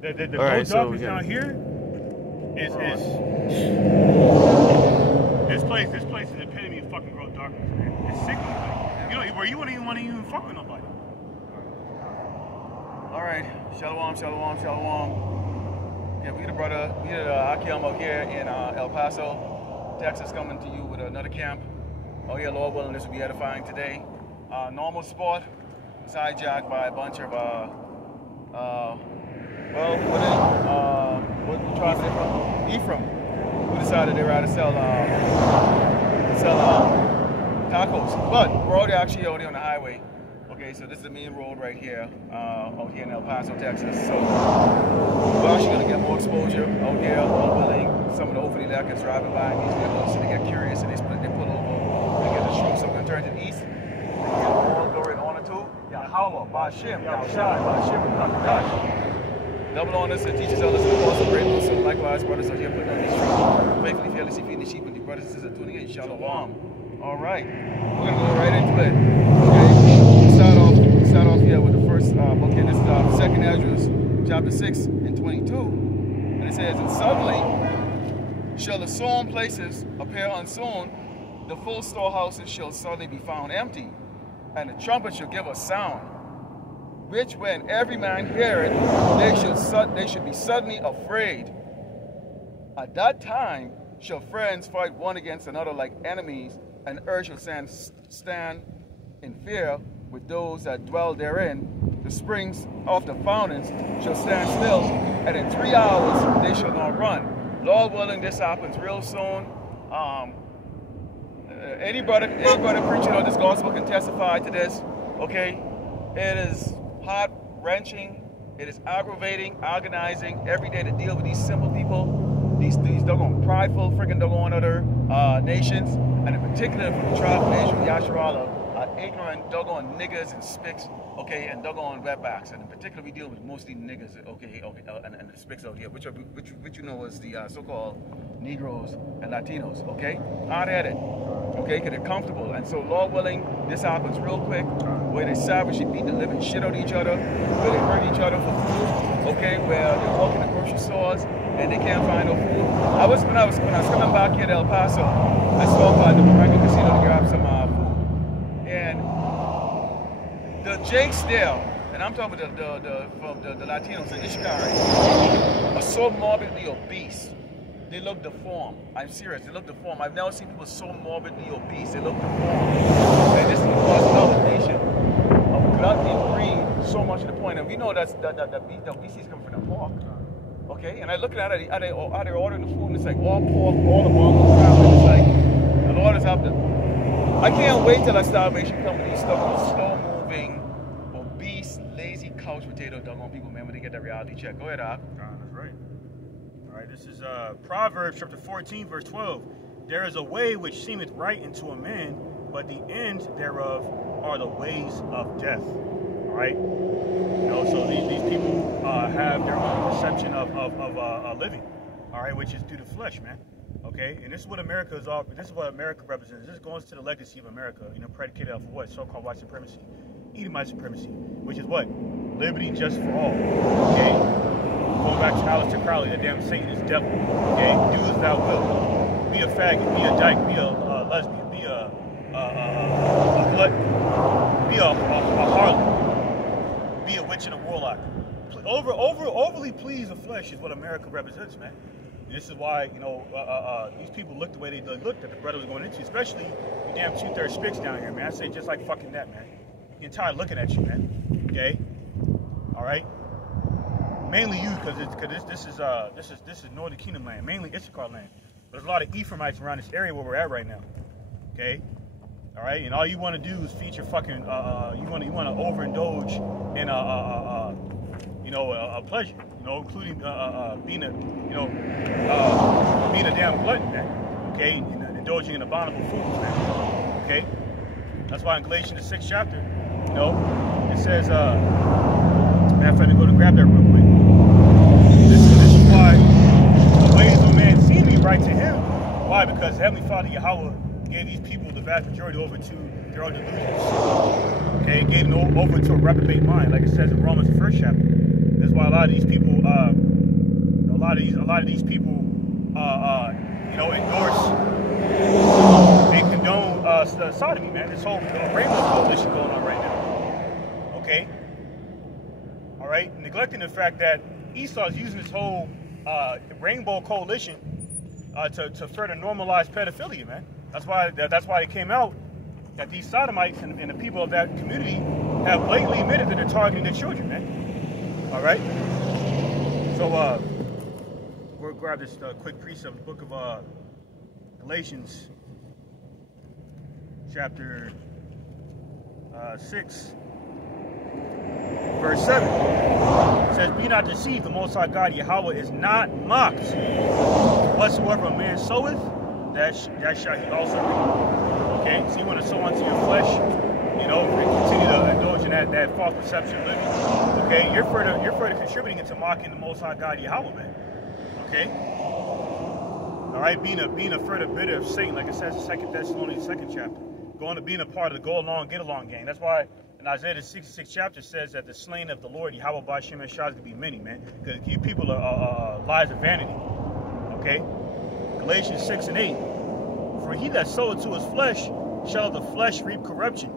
The right, darkness down here is this place is the epitome of fucking gross darkness, man. It's sickening, like, you know, where you wouldn't even fuck with nobody. All right, shalom. Yeah, we got a brother, Akim out here in El Paso, Texas, coming to you with another camp. Oh yeah, Lord willing, this will be edifying today. Normal sport, was hijacked by a bunch of what tribe are they from? Ephraim, who decided they were out to sell tacos. But we're actually out here on the highway. Okay, so this is the main road right here, out here in El Paso, Texas. So we're actually gonna get more exposure out here, Lord willing. Some of the overly leckers driving by these vehicles, so they get curious and they pull over, they get the stroke. So we're gonna turn to the east. All glory and honor to Yahweh, Ba'Shem, Yahushai, Ba'Shem, Kakadash. Double honors and teachers, elders, and apostles, great Muslims, and likewise brothers are here putting on these streets. Faithfully, fearlessly feeding the sheep, and the brothers and sisters are tuning in. Shalom. All right, we're gonna go right into it. Okay, start off here with the first book here. This is 2nd Ezra, chapter 6 and 22, and it says, "And suddenly shall the sown places appear unsown; the full storehouses shall suddenly be found empty, and the trumpet shall give a sound, which when every man hear it, they should be suddenly afraid. At that time shall friends fight one against another like enemies, and earth shall stand in fear with those that dwell therein. The springs of the fountains shall stand still, and in 3 hours they shall not run." Lord willing, this happens real soon. Any brother preaching on this gospel can testify to this. Okay, it is heart-wrenching, it is aggravating, agonizing every day to deal with these simple people, these doggone prideful, freaking doggone other nations, and in particular from the tribe of Israel, Yasharala, ignorant doggone niggas and spicks, okay, and doggone wetbacks, and in particular we deal with mostly niggas, okay, and the spicks out here, which you know is the so-called Negroes and Latinos, okay, hard-headed, okay, because they're comfortable, and so Lord willing, this happens real quick, where they savagely beat the living shit out of each other, where they hurt each other for food, okay, where they walk in the grocery stores and they can't find no food. When I was coming back here to El Paso, I stopped by the Morango Casino to grab some food. And the Jakes there, and I'm talking about the Latinos, the Ishikari, are so morbidly obese. They look deformed. I'm serious, they look deformed. I've never seen people so morbidly obese. They look deformed. And this is because another nation of gluttony and greed, so much to the point. And we know that obesity is coming from the pork. Okay, and I look at it, they're ordering the food, and it's like all pork, all the barbecue crap, and it's like, the Lord is up to. I can't wait till that starvation comes with these slow-moving, obese, lazy couch potato doggone people, man, when they get that reality check. Go ahead, Al. That's right. All right, this is Proverbs chapter 14, verse 12. "There is a way which seemeth right unto a man, but the ends thereof are the ways of death." All right? You know, so these people have their own perception of living, all right, which is through the flesh, man. Okay, and this is what America is all. This is what America represents. This goes to the legacy of America, you know, predicated off of what? So-called white supremacy, Edomite supremacy, which is what? Liberty just for all. Okay, going back to Aleister Crowley, the damn Satan is devil. Okay, do as thou wilt. Be a faggot, be a dyke, be a lesbian, be a slut, be a harlot, be a witch and a warlock. Overly pleased the flesh is what America represents, man. This is why, you know, these people looked the way they looked that the brother was going into, especially the damn 2/3 spicks down here, man. I say just like fucking that, man. You're tired looking at you, man. Okay, all right. Mainly you, because this is Northern Kingdom land, mainly Issachar land. But there's a lot of Ephraimites around this area where we're at right now. Okay, all right. And all you want to do is feature fucking. You want to overindulge in a pleasure. You know, including being a damn glutton, man. Okay, and indulging in abominable foods, man. Okay, that's why in Galatians the 6th chapter, you know, it says, matter of fact, I'm going to grab that real quick. This is why the ways of man seem to be right to him. Why? Because Heavenly Father Yahweh gave these people the vast majority over to their own delusions. Okay, gave them over to a reprobate mind, like it says in Romans the 1st chapter. That's why a lot of these people, endorse and condone sodomy, man. This whole rainbow coalition going on right now. Okay. All right. Neglecting the fact that Esau's using this whole rainbow coalition to further normalize pedophilia, man. That's why it came out that these sodomites and the people of that community have blatantly admitted that they're targeting their children, man. All right. So we'll grab this quick precept, the book of Galatians, chapter 6, verse 7. It says, "Be not deceived, the Most High God Yahweh is not mocked. Whatsoever a man soweth, that shall he also reap." Okay, so you want to sow unto your flesh, and continue to indulge in that false perception of living. Okay, you're further contributing into mocking the Most High God Yahweh, man. Okay. All right, being a further bidder of Satan, like it says in 2 Thessalonians 2nd chapter, being a part of the go along, get along gang. That's why in Isaiah the 66th chapter says that the slain of the Lord Yahweh by Shem and Shah is gonna be many, man. Because you people are lies of vanity. Okay. Galatians 6 and 8. "For he that soweth to his flesh shall of the flesh reap corruption,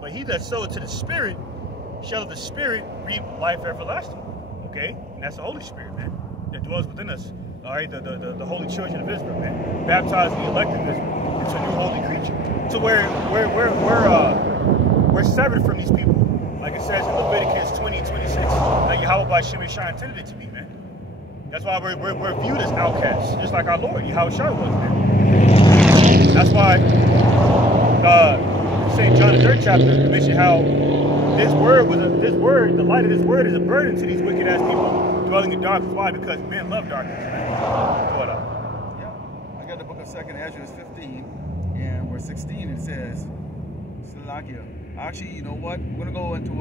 but he that soweth to the Spirit shall of the Spirit reap life everlasting." Okay, and that's the Holy Spirit, man, that dwells within us. All right, the holy children of Israel, man, baptizing the elect of Israel into a new holy creature. So we're severed from these people, like it says in Leviticus 20 and 26, that Yahweh by Shem and Shah intended it to be, man. That's why we're viewed as outcasts, just like our Lord Yahweh Shah was, man. That's why St. John the 3rd chapter mentioned how the light of this word is a burden to these wicked ass people dwelling in darkness. Why? Because men love darkness, man. What up? Yeah, I got the book of 2nd Ezra 15 and verse 16. It says, Salakia. Actually, you know what? We're gonna go into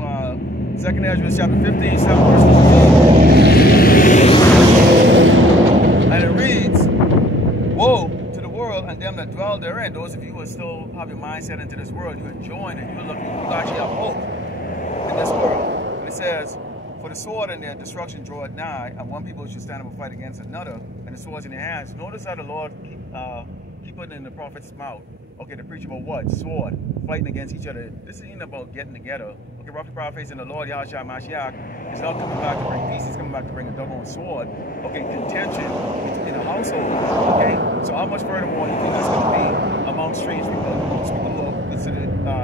2nd Ezra chapter 15, 7 verse 15. And it reads, "Woe to the world and them that dwell therein." Those of you who still have your mindset into this world, you're enjoying it, you actually have hope in this world. And it says, "For the sword and their destruction draweth nigh, and one people should stand up and fight against another, and the swords in their hands." Notice how the Lord keep putting in the prophet's mouth. Okay, to preach about what? Sword, fighting against each other. This ain't about getting together. Okay, roughly paraphrasing, the Lord Yahshua Mashiach is not coming back to bring peace, he's coming back to bring a doggone sword. Okay, contention in a household. Okay, so how much furthermore do you think that's going to be among strange people, amongst people who consider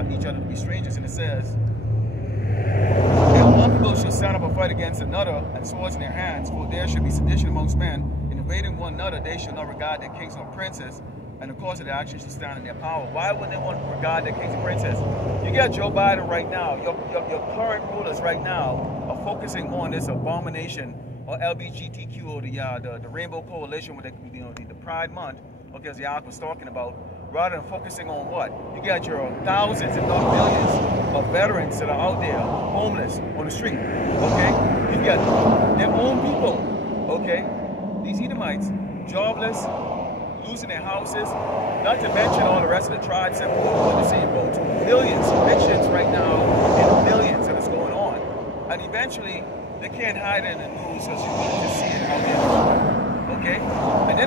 each other to be strangers? And it says, "And one people shall stand up and fight against another, and swords in their hands, for there should be sedition amongst men. In invading one another, they shall not regard their kings nor princes, and of course their actions shall stand in their power." Why wouldn't they want to regard their kings and princes? You got Joe Biden right now, your current rulers right now are focusing on this abomination or LGBTQ or the Rainbow Coalition with the Pride Month, okay, as Yahweh was talking about, rather than focusing on what? You got your thousands, if not millions, of veterans that are out there, homeless, on the street, okay? You got their own people, okay? These Edomites, jobless, losing their houses, not to mention all the rest of the tribes that are in the same boat too. Millions, evictions right now, and millions that is going on. And eventually, they can't hide it in the news because you can just see it out there. Okay? And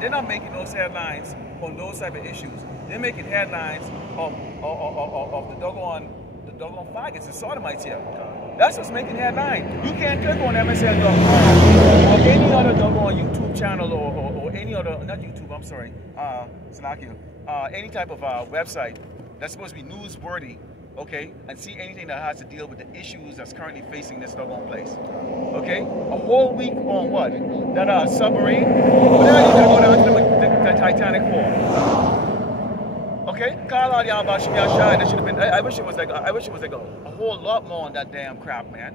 they're not making those headlines on those type of issues. They're making headlines of the doggone faggots and sodomites here. That's what's making headline. You can't click on MSN.com or any other doggone YouTube channel or any other, not YouTube, I'm sorry, Salakia, any type of website that's supposed to be newsworthy, okay, and see anything that has to deal with the issues that's currently facing this doggone place. Okay? A whole week on what? That submarine? What the hell you gonna go down to the Titanic for? Okay? Call out y'all about That should have been, I wish it was like a whole lot more on that damn crap, man.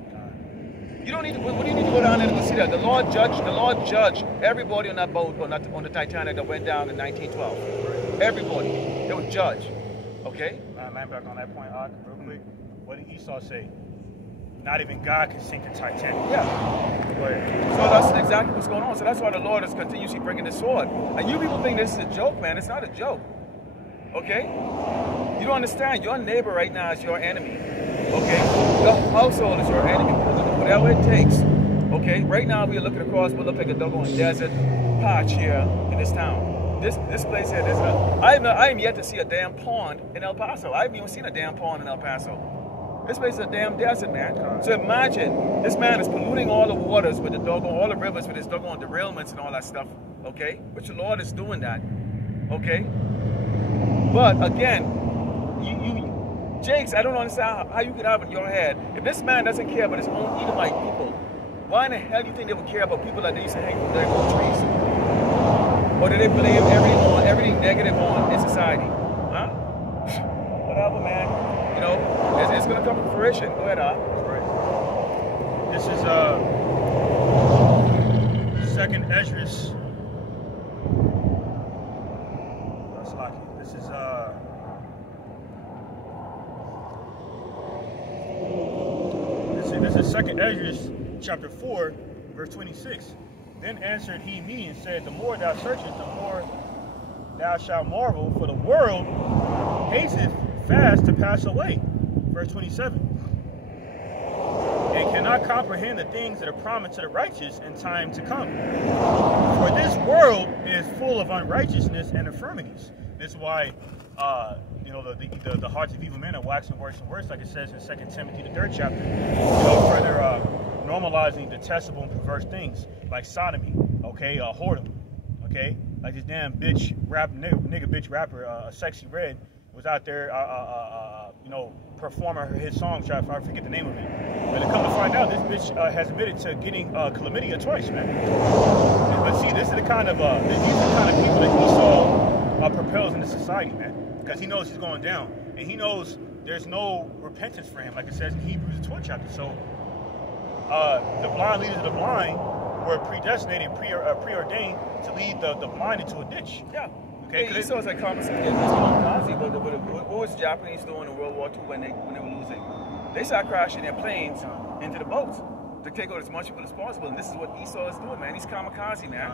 You don't need to, what do you need to go down there to see that? The Lord judged everybody on that boat, on the Titanic that went down in 1912. Everybody. They were judged. Okay? Man, back on that point, real quick. What did Esau say? Not even God can sink the Titanic. Yeah. Go ahead. So that's exactly what's going on. So that's why the Lord is continuously bringing the sword. And you people think this is a joke, man. It's not a joke. Okay? You don't understand. Your neighbor right now is your enemy. Okay? Your household is your enemy. Whatever it takes Okay, right now we are looking across what looks like a doggone desert patch here in this town. This place here, I am yet to see a damn pond in El Paso. I haven't even seen a damn pond in El Paso. This place is a damn desert, man. So imagine, this man is polluting all the waters with the doggone, all the rivers with his doggone derailments and all that stuff, okay? Which the Lord is doing that, okay? But again, Jakes, I don't understand how you could have in your head, if this man doesn't care about his own Edomite people, why in the hell do you think they would care about people that they used to hang from their own trees? Or do they blame everything negative on in society? Huh? Whatever, man. You know, it's going to come to fruition. Go ahead, That's right. This is second Esdras. That's lucky. This is this is second Esdras chapter 4, verse 26. Then answered he me and said, the more thou searchest, the more thou shalt marvel, for the world hasteth fast to pass away. Verse 27. And cannot comprehend the things that are promised to the righteous in time to come. For this world is full of unrighteousness and infirmities. This is why you know, the hearts of evil men are waxing worse and worse, like it says in 2 Timothy, the 3rd chapter. You know, further normalizing detestable and perverse things like sodomy, okay, whoredom, okay, like this damn bitch nigga bitch rapper, Sexy Red, was out there, you know, performing his songs. I forget the name of it. But to come to find out, this bitch has admitted to getting chlamydia twice, man. But see, this is the kind of these are the kind of people that Esau propels into society, man. Because he knows he's going down, and he knows there's no repentance for him, like it says in Hebrews, the 12th chapter. So, the blind leaders of the blind were predestinated, preordained to lead the blind into a ditch. Yeah. Okay. Hey, Esau is like kamikaze, but what was the Japanese doing in World War II when they were losing? They started crashing their planes into the boats to take out as much people as possible, and this is what Esau is doing, man. He's kamikaze, man.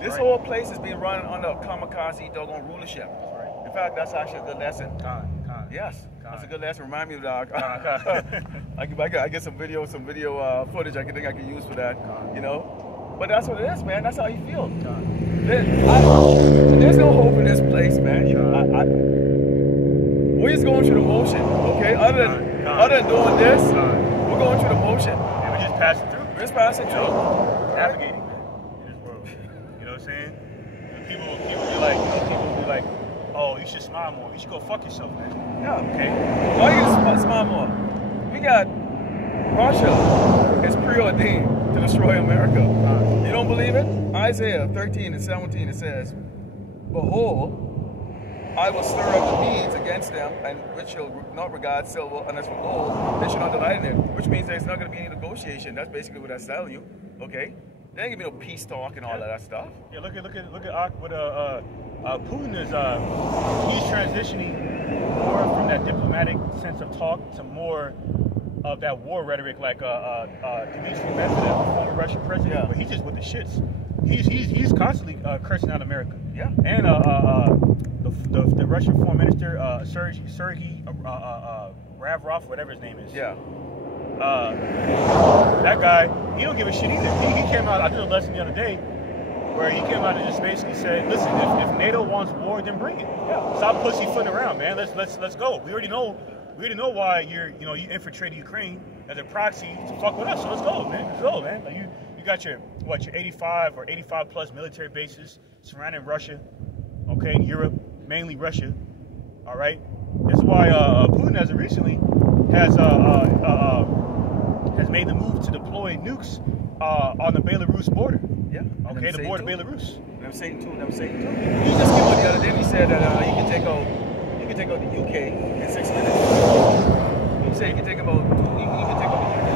This whole place is being run under kamikaze doggone rulership. In fact, that's actually a good lesson. Yes, that's a good lesson. Remind me of that. I get some video footage I can use for that. You know, but that's what it is, man. That's how you feel. There's no hope in this place, man. We're just going through the motion, okay? Other than doing this, we're going through the motion. And we're just passing through. We're just passing through. Navigating, man, in this world. You know what I'm saying? People be like, people be like, oh, you should smile more. You should go fuck yourself, man. Yeah. Okay. Why you gonna smile more? We got Russia is preordained to destroy America. You don't believe it? Isaiah 13 and 17, it says, behold, I will stir up the Medes against them, and which shall not regard silver unless for gold, they shall not delight in it. Which means there's not going to be any negotiation. That's basically what that's telling you. Okay? There ain't gonna be no peace talk and all of that stuff. Yeah, look at what Putin is. He's transitioning more from that diplomatic sense of talk to more of that war rhetoric, like Dmitry Medvedev, the former Russian president. Yeah. But he's just with the shits. He's constantly cursing out America. Yeah. And the Russian foreign minister Sergei Lavrov, whatever his name is. Yeah. That guy, he don't give a shit either. He came out, I did a lesson the other day where he came out and just basically said, listen, if NATO wants war, then bring it. Yeah. Stop pussyfooting around, man. Let's go. We already know why you infiltrated Ukraine as a proxy to fuck with us. So let's go, man. Let's go, man. Like you got your 85 or 85 plus military bases surrounding Russia, okay, in Europe, mainly Russia. All right. This is why Putin, as of recently, has made the move to deploy nukes on the Belarus border. Yeah. Okay, the border of Belarus. Them Satan too. He just came out the other day and he said that he can take out the UK in 6 minutes. He said he can take out the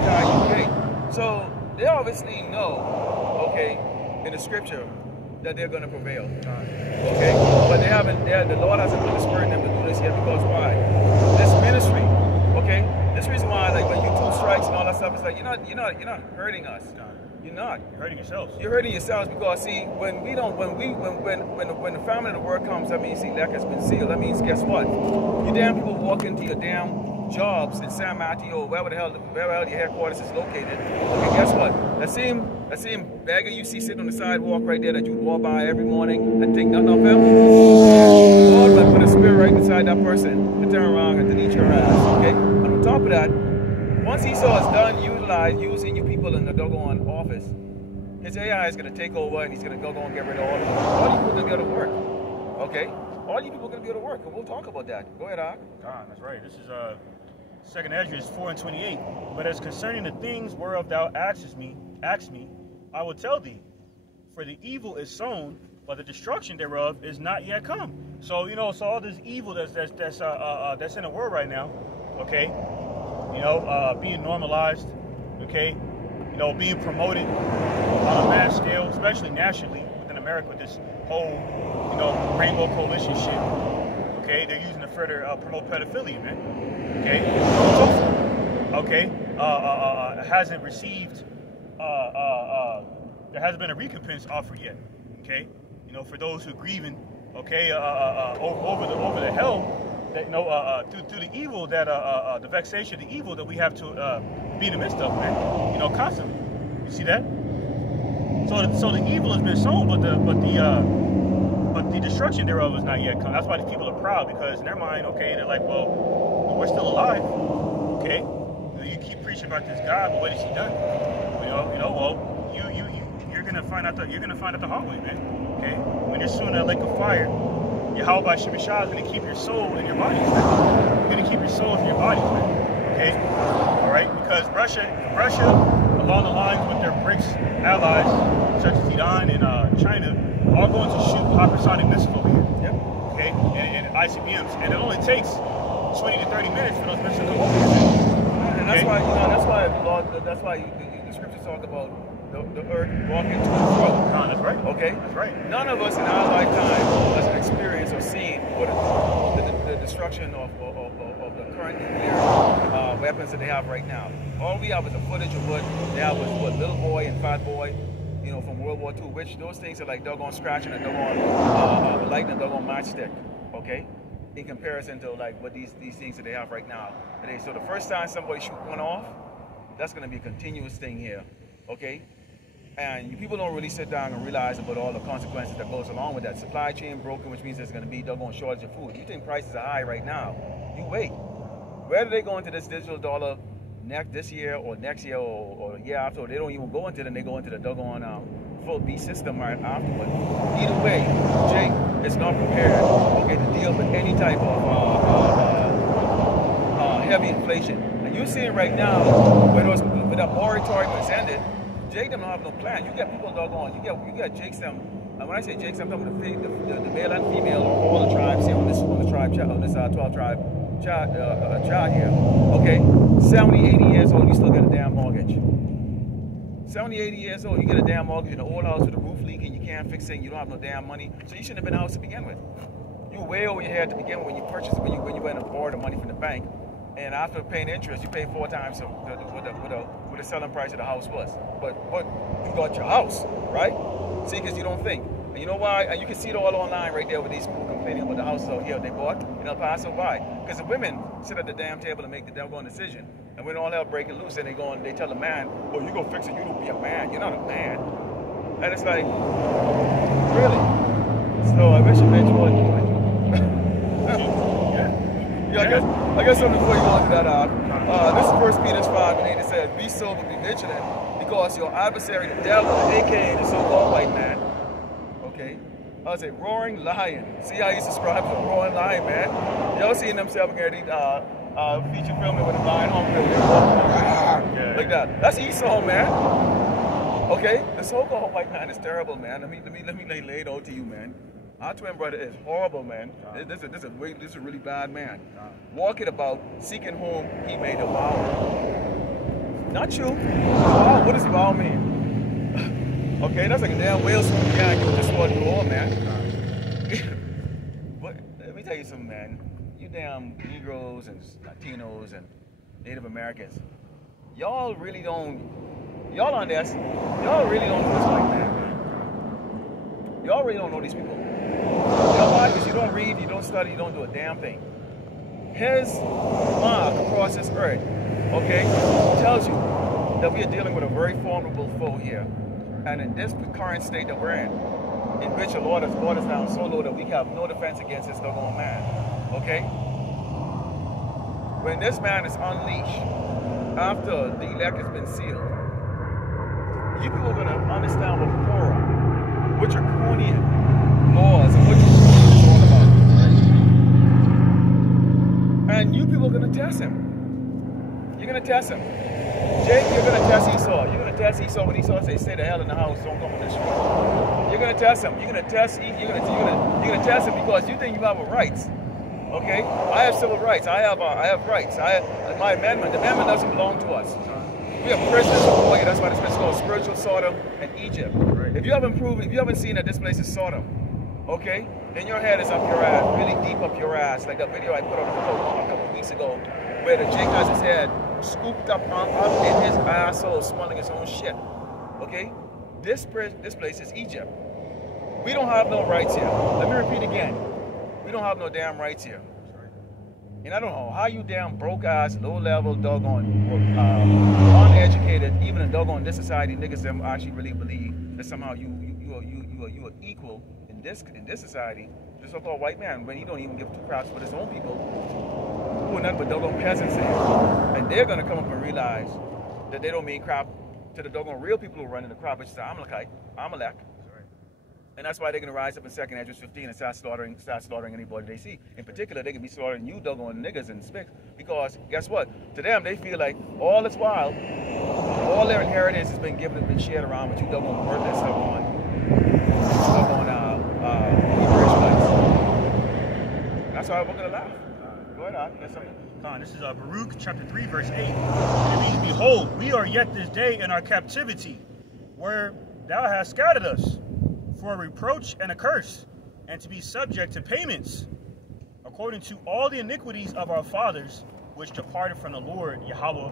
entire UK. So they obviously know, okay, in the scripture that they're going to prevail. Okay, but they haven't. The Lord hasn't put the spirit in them to do this yet, because why? This ministry. Okay, this reason why, like when YouTube strikes and all that stuff, it's like you're not hurting us. You're not. You're hurting yourselves. You're hurting yourselves, because see, when the famine of the word comes, that means elect has been sealed. That means, guess what? You damn people walk into your damn jobs in San Mateo, wherever the hell your headquarters is located. Okay, guess what? That same beggar you see sitting on the sidewalk right there that you walk by every morning and think nothing of him, God will put a spirit right inside that person to turn around and delete your ass. Okay? And on top of that, once Esau is done using you people in the doggone office, his AI is going to take over and he's going to go and get rid of all of them. All you people are going to be able to work. Okay? All you people are going to be able to work. And we'll talk about that. Go ahead, Ak. That's right. This is 2nd Esdras 4:28. But as concerning the things whereof thou askest me, I will tell thee. For the evil is sown, but the destruction thereof is not yet come. So, you know, so all this evil that's in the world right now, okay, you know, being normalized, okay, you know, being promoted on a mass scale, especially nationally within America with this whole, you know, Rainbow Coalition shit. Okay, they're using it to further promote pedophilia, man. Okay, hasn't received, there hasn't been a recompense offered yet. Okay, you know, for those who are grieving, okay, over the hell that, you know, through the evil that the vexation, the evil that we have to be in the midst of, man. You know, constantly. You see that? So the evil has been sown, but the destruction thereof is not yet come. That's why these people are proud, because in their mind, okay, they're like, well, we're still alive. Okay, you keep preaching about this God, but what has He done? You know, well, you're gonna find out the hard way, man. Okay, when you're soon in a lake of fire, Yahweh Shemeshah is gonna keep your soul in your bodies, man. You're gonna keep your souls in your bodies, man. Okay, all right, because Russia, along the lines with their BRICS allies, such as Iran and China, are going to shoot hypersonic missiles over here. Yep. Okay, and ICBMs, and it only takes 20 to 30 minutes for those missiles to come over here. And that's why, you know, that's why the scriptures talk about the earth walking to and fro. That's right. Okay? That's right. None of us in our lifetime has experienced or seen what the destruction of the current nuclear weapons that they have right now. All we have is a footage of what they have was what Little Boy and Fat Boy, you know, from World War II, which those things are like doggone scratching and doggone lighting a doggone matchstick, okay? In comparison to like what these things that they have right now. So the first time somebody shoot one off, that's going to be a continuous thing here, okay? And you people don't really sit down and realize about all the consequences that goes along with that. Supply chain broken, which means there's going to be doggone shortage of food. You think prices are high right now? You wait. Whether they go into this digital dollar this year or next year or the year after, or they don't even go into it and they go into the doggone full B system right afterward. Either way, Jake is not prepared, okay, to deal with any type of heavy inflation. And you're seeing right now, where that moratorium is ended, Jake them don't have no plan. You get people doggone, you get Jakes them. And when I say Jakes, I'm talking about the male and female of all the tribes here on this 12 tribe chart here. Okay, 70, 80 years old, you still get a damn mortgage. 70, 80 years old, you get a damn mortgage in an old house with a roof leaking, you can't fix it, you don't have no damn money. So you shouldn't have been in a house to begin with. You were way over your head to begin with when you purchased it, when you went and borrowed the money from the bank. And after paying interest, you pay 4 times what the selling price of the house was. But you got your house, right? See, because you don't think. And you know why? And you can see it all online right there with these people complaining about the houses out here they bought in El Paso. Why? Because the women sit at the damn table and make the damn decision. And when all hell breaking loose, and they tell the man, "Oh, you gonna fix it? You don't be a man. You're not a man." And it's like, really? So I wish you meant you wanted to do it. Yeah, I guess something before you go into that. This is 1 Peter 5:8. It says, "Be sober, be vigilant, because your adversary, the devil, aka the so-called white man." Okay, I was a roaring lion. See how he's described as a roaring lion, man. Y'all seen themselves get these feature filming with a lion hungry, like that. That's Esau, man. Okay, the so-called white man is terrible, man. Let me lay it out to you, man. Our twin brother is horrible, man. This is a really bad man. Walking about, seeking whom he may devour. Not you. Wow, what does vow mean? Okay, that's like a damn whale swimming behind you. Just swallowed you all, man. But let me tell you something, man. You damn Negroes and Latinos and Native Americans, y'all really don't know this white man. Y'all really don't know these people. You know why? Because you don't read, you don't study, you don't do a damn thing. his mark across this earth, okay, tells you that we are dealing with a very formidable foe here. And in this current state that we're in which the Lord has brought us down so low that we have no defense against this doggone man, okay? When this man is unleashed, after the elect has been sealed, you people are going to understand what horror, what draconian laws, and what is all about. Right? And you people are going to test him. You're going to test him. Jake, you're going to test Esau. You're going to test Esau when Esau says, stay the hell in the house, don't come on this street. You're going to test him. You're going to test him. You're going to test him because you think you have a rights. Okay? I have civil rights. I have rights. My amendment. The amendment doesn't belong to us. We are prisoners of war. That's why this place is called spiritual Sodom and Egypt. Right. If you haven't seen that this place is Sodom, okay, then your head is up your ass, really deep up your ass, like that video I put on a couple of weeks ago, where the Jake has his head scooped up in his asshole, smelling his own shit. Okay, this place is Egypt. We don't have no rights here. Let me repeat again. We don't have no damn rights here. And I don't know how you damn broke ass, low level, doggone, uneducated, even in doggone this society, niggas them actually really believe that somehow you are equal in this society. The so-called white man, when he don't even give two craps for his own people, who are nothing but doggone peasants here. And they're gonna come up and realize that they don't mean crap to the doggone real people who are running the crop, which is the Amalek. And that's why they're going to rise up in 2nd Ezra 15 and start slaughtering anybody they see. In particular, they can be slaughtering you doggone niggas and spicks. Because guess what? To them, they feel like all this while, all their inheritance has been given, has been shared around with you doggone worthless doggone Israelites. That's why we're going to laugh. Go ahead, you got something? This is Baruch chapter 3, verse 8. It means, behold, we are yet this day in our captivity, where thou hast scattered us, for a reproach and a curse, and to be subject to payments, according to all the iniquities of our fathers, which departed from the Lord, Yahweh,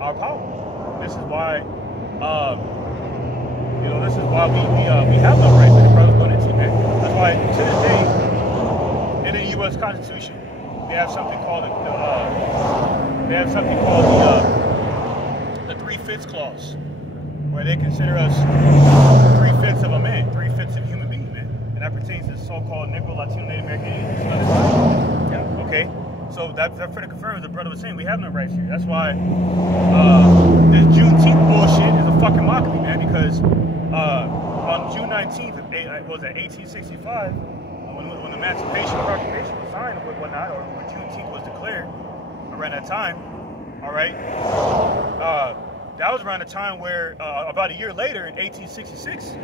our power. This is why, this is why we have no rights that the brother's going into, man. That's why to this day, in the U.S. Constitution, they have something called the 3/5 clause, where they consider us 3/5 of a man, 3/5 of a human being, man. And that pertains to so-called Negro, Latino, Native American Indians. Yeah. Okay? So that further confirms the brother was saying we have no rights here. That's why this Juneteenth bullshit is a fucking mockery, man, because on June 19th, was it 1865, when the Emancipation Proclamation was signed or whatnot, or when Juneteenth was declared around that time, all right, that was around the time where, about a year later, in 1866,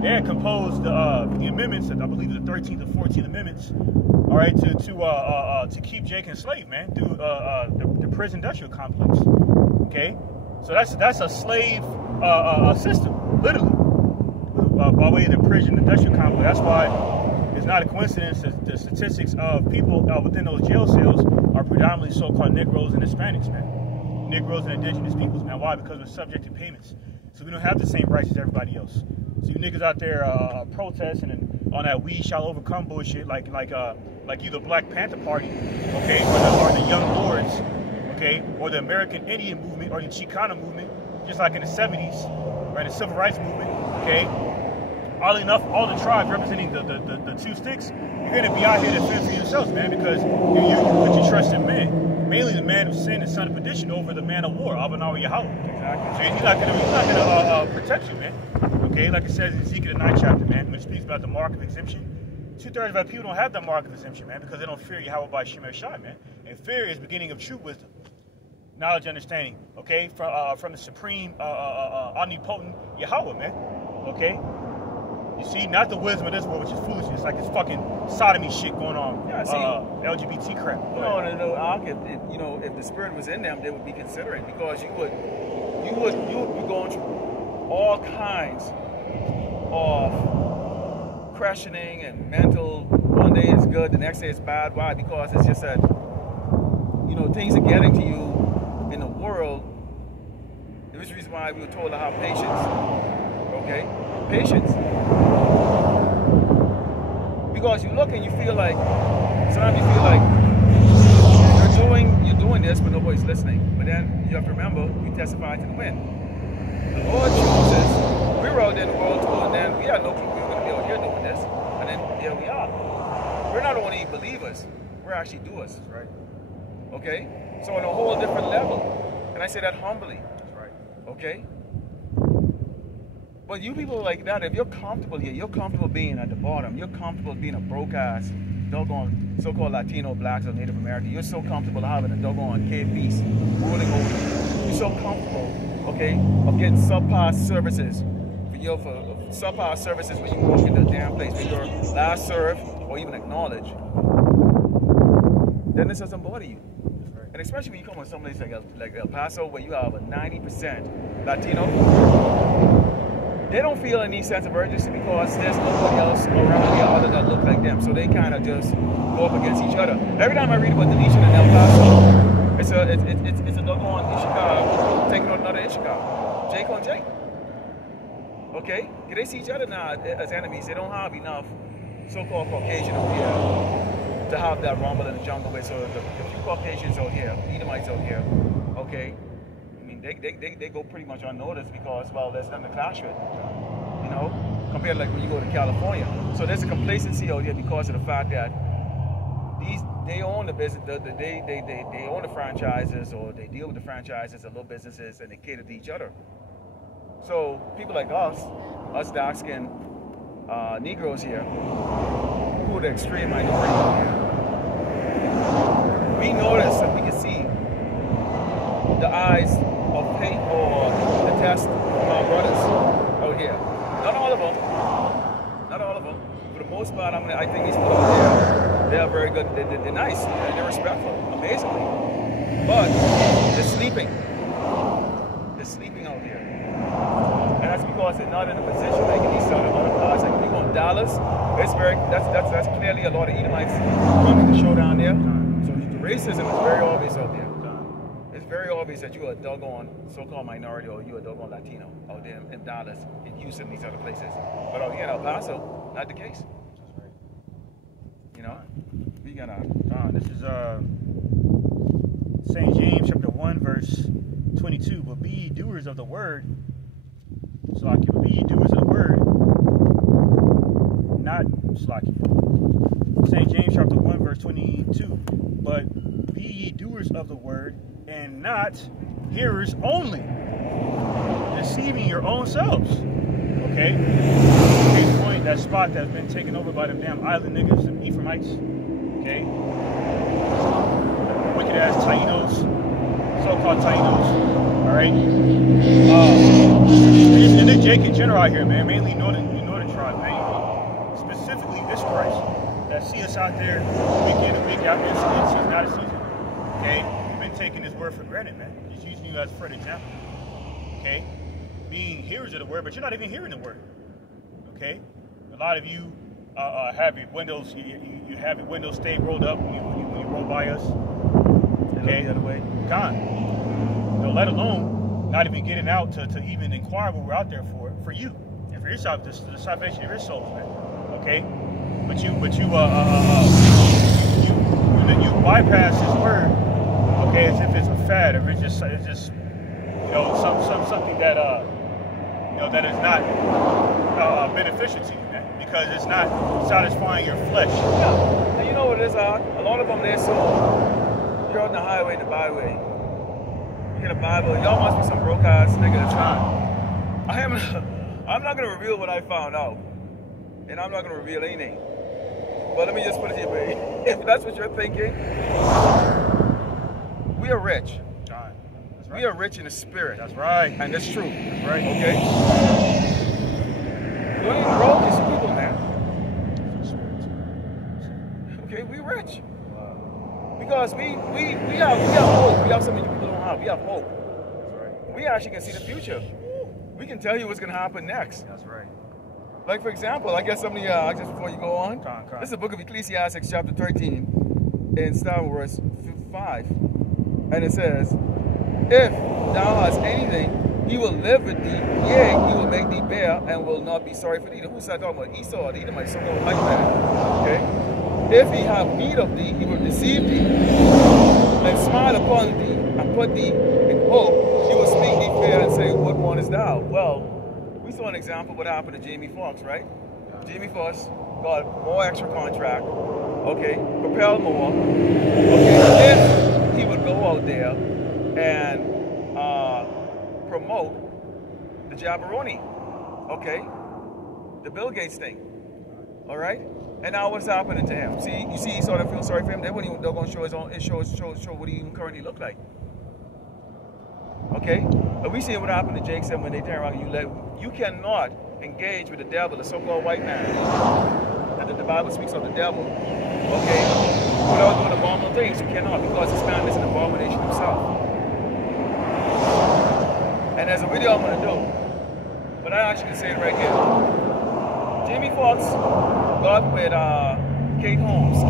they had composed the amendments, I believe the 13th and 14th amendments, all right, to keep Jake enslaved, man, through the prison industrial complex. Okay, so that's a slave system, literally, by way of the prison industrial complex. That's why it's not a coincidence that the statistics of people within those jail cells are predominantly so-called Negroes and Hispanics, man. Negroes and indigenous peoples, man. Why? Because we're subject to payments. So we don't have the same rights as everybody else. So you niggas out there protesting and on that "we shall overcome" bullshit, like you the Black Panther Party, okay, or the Young Lords, okay, or the American Indian movement or the Chicana movement, just like in the 70s, right, the Civil Rights movement, okay. Oddly enough, all the tribes representing the two sticks, you're gonna be out here to fend for yourselves, man, because you put your trust in man. Mainly the man of sin and son of perdition over the man of war, Abanawa Yahweh. Exactly. So he's not gonna protect you, man. Okay, like it says in Ezekiel the 9th chapter, man, when it speaks about the mark of exemption. 2/3 of our people don't have that mark of exemption, man, because they don't fear Yahweh by Shem Shai, man. And fear is beginning of true wisdom, knowledge, understanding. Okay, from the supreme, omnipotent Yahweh, man. Okay. You see, not the wisdom of this world, which is foolishness, like this fucking sodomy shit going on, yeah, LGBT crap. No, if the spirit was in them, they would be considerate, because you would be going through all kinds of questioning and mental. One day it's good, the next day it's bad. Why? Because it's just that things are getting to you in the world. There's a reason why we were told to have patience. Okay, patience. Because you look and you feel like sometimes you feel like you're doing this, but nobody's listening. But then you have to remember, we testify to the wind. The Lord chooses. We're out there in the world too, and then we had no clue we were going to be out here doing this, and then here we are. We're not only believers, we're actually doers. That's right. Okay? So on a whole different level. And I say that humbly. That's right. Okay? But you people like that, if you're comfortable here, you're comfortable being at the bottom, you're comfortable being a broke ass, doggone so-called Latino, blacks, or Native American, you're so comfortable having a doggone cave beast ruling over you. You're so comfortable, okay, of getting subpar services for subpar services when you walk into a damn place, when you're last served or even acknowledged. Then this doesn't bother you. Right. And especially when you come to some place like El Paso, where you have a 90% Latino, they don't feel any sense of urgency because there's nobody else around here other that look like them. So they kind of just go up against each other. Every time I read about deletion in El Paso, it's a doggone Ishika taking on another Ishika. Jake on Jake. Okay? They see each other now as enemies. They don't have enough so-called Caucasian out here to have that rumble in the jungle with. So the few Caucasians out here, Edomites out here, okay? I mean, they go pretty much unnoticed because, well, there's nothing to clash with, you know, compared to like when you go to California. So there's a complacency out here because of the fact that they own the business, they own the franchises, or they deal with the franchises and little businesses, and they cater to each other. So people like us dark-skinned Negroes here, who are the extreme minority here, we notice and we can see the eyes of hate or the test of our brothers out here. Not all of them. Not all of them. For the most part, I think these people out there, they're very good. They're nice. They're respectful, amazingly. But they're sleeping. They're sleeping out here. And that's because they're not in a position like in these other parts. Like if you go in Dallas, that's clearly a lot of Edomites running the show down there. So the racism is very obvious out there. It's very obvious that you're a doggone so-called minority or you're a doggone Latino out there in Dallas, in Houston, these other places. But out here in El Paso, not the case. That's right. You know, we got this is St. James chapter 1 verse 22. But be ye doers of the word. Slaki, but be ye doers of the word, not Slaki. St. James chapter 1 verse 22. But be ye doers of the word, and not hearers only, deceiving your own selves. Okay? Case point, that spot that's been taken over by them damn island niggas, them Ephraimites. Okay? Wicked ass Tainos, so-called Tainos. Alright? And then Jake in general out here, man, mainly northern tribe, man. Specifically Israelites that see us out there week in and week out, it's not a season. Okay? Taking this word for granted, man. Just using you as for an example. Okay? Being hearers of the word, but you're not even hearing the word. Okay? A lot of you have your windows, you have your windows stay rolled up when you roll by us. Okay? The other way. Gone. You know, let alone not even getting out to even inquire what we're out there for you and for yourself, the salvation of your souls, man. Okay? But you bypass his word. Okay, as if it's a fad, or it's just you know, something that you know, that is not beneficial to you, man, because it's not satisfying your flesh. Yeah, and you know what it is, a lot of them, they're so, you're on the highway and the byway, you get a Bible, y'all must be some broke ass nigga that's not. I'm not gonna reveal what I found out, and I'm not gonna reveal anything. But let me just put it to you, baby. If that's what you're thinking, we are rich. That's right. We are rich in the spirit. That's right. And that's true. That's right. Okay? The only broke is people, man. Okay, we rich. Because we have hope. We have something you people don't have. We have hope. That's right. We actually can see the future. We can tell you what's going to happen next. That's right. Like, for example, I guess somebody, just before you go on, this is the book of Ecclesiastes, chapter 13, and starting with verse 5. And it says, if thou hast anything, he will live with thee, yea, he will make thee bear, and will not be sorry for thee. Who's that talking about? Esau, the Edomite, something like that. Okay? If he have need of thee, he will deceive thee, and smile upon thee, and put thee in hope. He will speak thee fair and say, what one is thou? Well, we saw an example of what happened to Jamie Foxx, right? Jamie Foxx got more extra contract, okay, propelled more, okay, if he would go out there and promote the Jabberoni, okay, the Bill Gates thing, all right? And now what's happening to him? See, you see, he sort of feel sorry for him. They're going to show his own, show what he even currently look like. Okay, but we see what happened to Jake said when they turn around. You cannot engage with the devil, the so-called white man. The Bible speaks of the devil. Okay, without doing abominable things, you cannot, because this man is an abomination himself. And there's a video I'm going to do, but I actually can say it right here. Jamie Foxx got with Katie Holmes.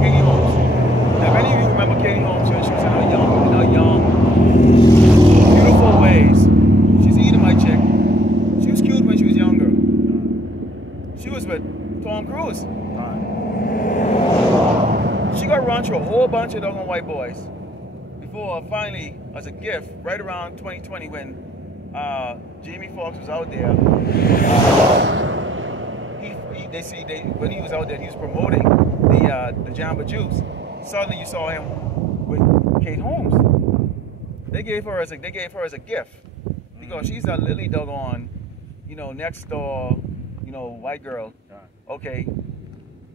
Now, if any of you remember Katie Holmes when she was in her young, beautiful ways. She's an Edomite chick. She was cute when she was younger. She was with Tom Cruise. She got run through a whole bunch of doggone white boys before finally, as a gift, right around 2020 when Jamie Foxx was out there. When he was out there, he was promoting the Jamba Juice. Suddenly, you saw him with Kate Holmes. They gave her as a gift because she's a lily doggone, next door, white girl. Okay,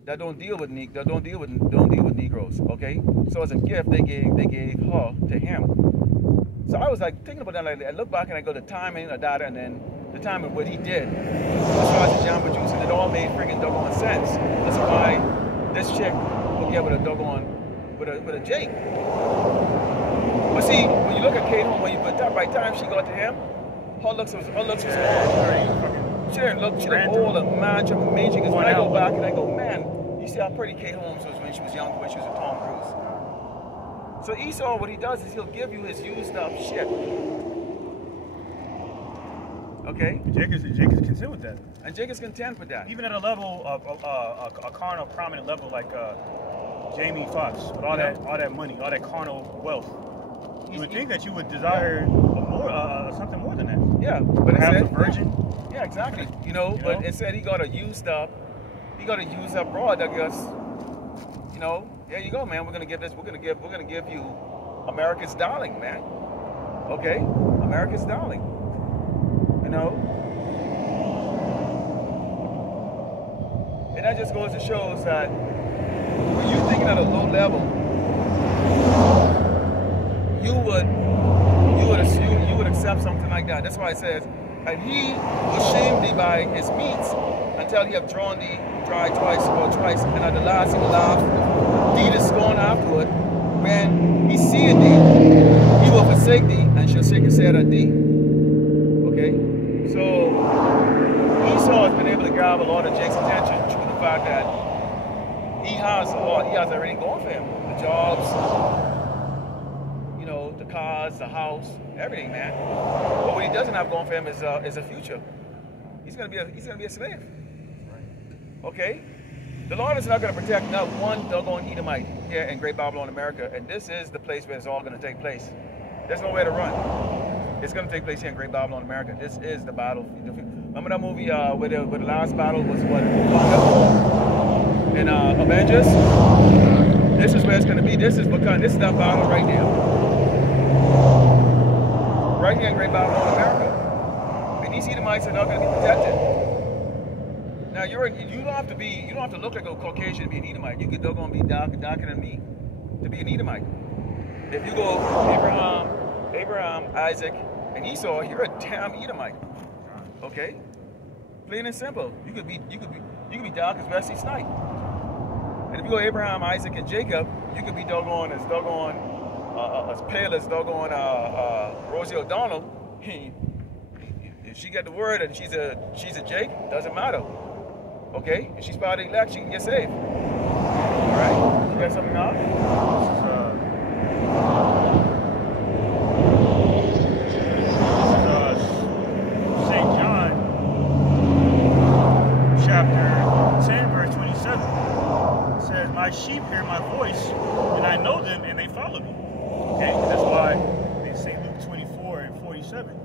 that don't deal with Negroes. Okay, so as a gift, they gave her to him. So I was like thinking about that. Like, I look back and I go the timing of that, and then the time of what he did as far as the Jamba Juice, and it all made friggin' doggone sense. That's why this chick will get with a doggone with a Jake. But see, when you look at Kate Holmes, by the time she got to him, her looks was gone. She didn't look old and amazing. Because when I go back and I go, man, you see how pretty Kate Holmes was when she was young, when she was with Tom Cruise. So Esau, what he does is he'll give you his used up shit. Okay? Jake is content with that. And Jake is content with that. Even at a level of a carnal, prominent level like Jamie Foxx, with all that money, all that carnal wealth, you would think that you would desire something more than that. Yeah, but perhaps a virgin. Yeah, exactly. But instead he got a used up broad that goes, there you go, man. We're gonna give you America's darling, man. Okay, America's darling. And that just goes to show us that when you're thinking at a low level, you would accept something like that. That's why it says, and he will shame thee by his meats until he have drawn thee dry twice, and at the last he will laugh thee to scorn afterward. When he seeth thee, he will forsake thee, and shall shake his head at thee. Okay? So Esau has been able to grab a lot of Jake's attention through the fact that he has everything going for him. The jobs, the cars, the house, everything, man. But what he doesn't have going for him is a future. He's gonna be a slave. Okay? The Lord is not going to protect not one doggone Edomite here in Great Babylon, America, and this is the place where it's all going to take place. There's nowhere to run. It's going to take place here in Great Babylon, America. This is the battle. Remember that movie where the last battle was what? In Avengers? This is where it's going to be. This is that battle right there. Right here in Great Babylon, America. And these Edomites are not going to be protected. Now you don't have to look like a Caucasian to be an Edomite. You could doggone be darker than me to be an Edomite. If you go Abraham, Isaac, and Esau, you're a damn Edomite. Okay? Plain and simple. You could be dark as Wesley Snipes. And if you go Abraham, Isaac, and Jacob, you could be as pale as doggone Rosie O'Donnell. If she got the word and she's a Jake, doesn't matter. Okay? If she's part of the elect, she can get saved. Alright? You got something now? St. John, chapter 10, verse 27. It says, my sheep hear my voice, and I know them, and they follow me. Okay, and that's why in St. Luke 24:47,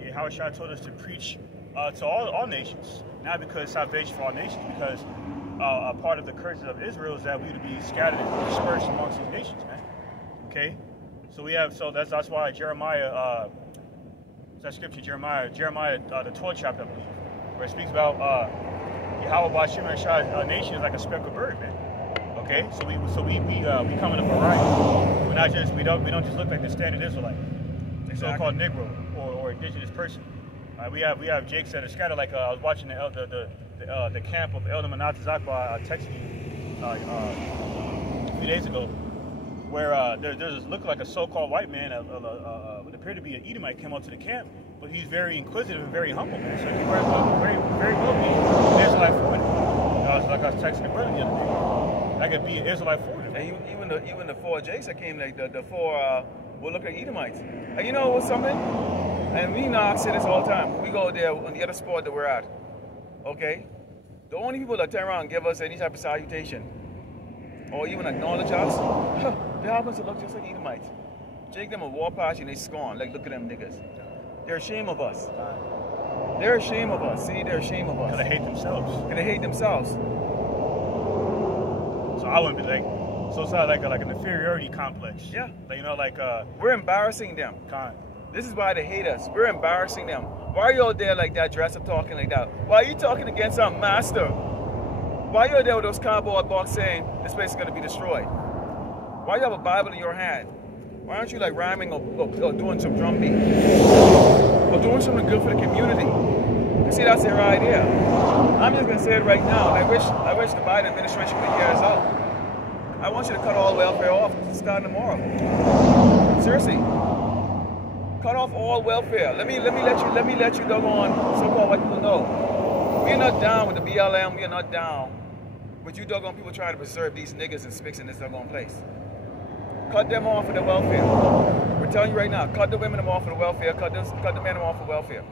Yahushua told us to preach to all nations, not because salvation for all nations, because a part of the curses of Israel is that we would be scattered and dispersed amongst these nations, man. Okay, so that's why Jeremiah, that scripture, Jeremiah, the 12th chapter, I believe, where it speaks about Yahweh Bashim and Shai nation is like a speckled bird, man. Okay, so we come in a variety. We're not just we don't just look like the standard Israelite, so-called Negro or indigenous person. We have Jakes that are scattered. Like I was watching the camp of Elder Manat Zakba texted you a few days ago, where there's look like a so-called white man, would appear to be an Edomite, came out to the camp, but he's very inquisitive and very humble, man. So he very well be an Israelite for it. Like I was texting the brother the other day. I could be an Israelite for it. And even the 4 Jakes that came, like the 4 will look like Edomites. And you know what's something? And we say this all the time. We go there on the other sport that we're at. Okay? The only people that turn around and give us any type of salutation or even acknowledge us, they happen to look just like Edomites. Jake them a war past and they scorn. Like, look at them niggas. They're ashamed of us. They're ashamed of us. See, they're ashamed of us. Because they hate themselves. Because they hate themselves. So I wouldn't be like, so it's like an inferiority complex. Yeah. Like, you know, like we're embarrassing them. This is why they hate us. We're embarrassing them. Why are you out there like that, dressed up, talking like that? Why are you talking against our master? Why are you out there with those cardboard box saying this place is going to be destroyed? Why do you have a Bible in your hand? Why aren't you like rhyming or doing some drum beat? Or doing something good for the community? You see, that's their idea. I'm just going to say it right now. I wish the Biden administration would hear us out. I want you to cut all welfare off starting tomorrow. Seriously. Cut off all welfare. Let me let you doggone so-called white people know. We're not down with the BLM. We are not down with you doggone people trying to preserve these niggas and spics in this doggone place. Cut them off of the welfare. We're telling you right now, cut the women off of the welfare, cut the men off of welfare.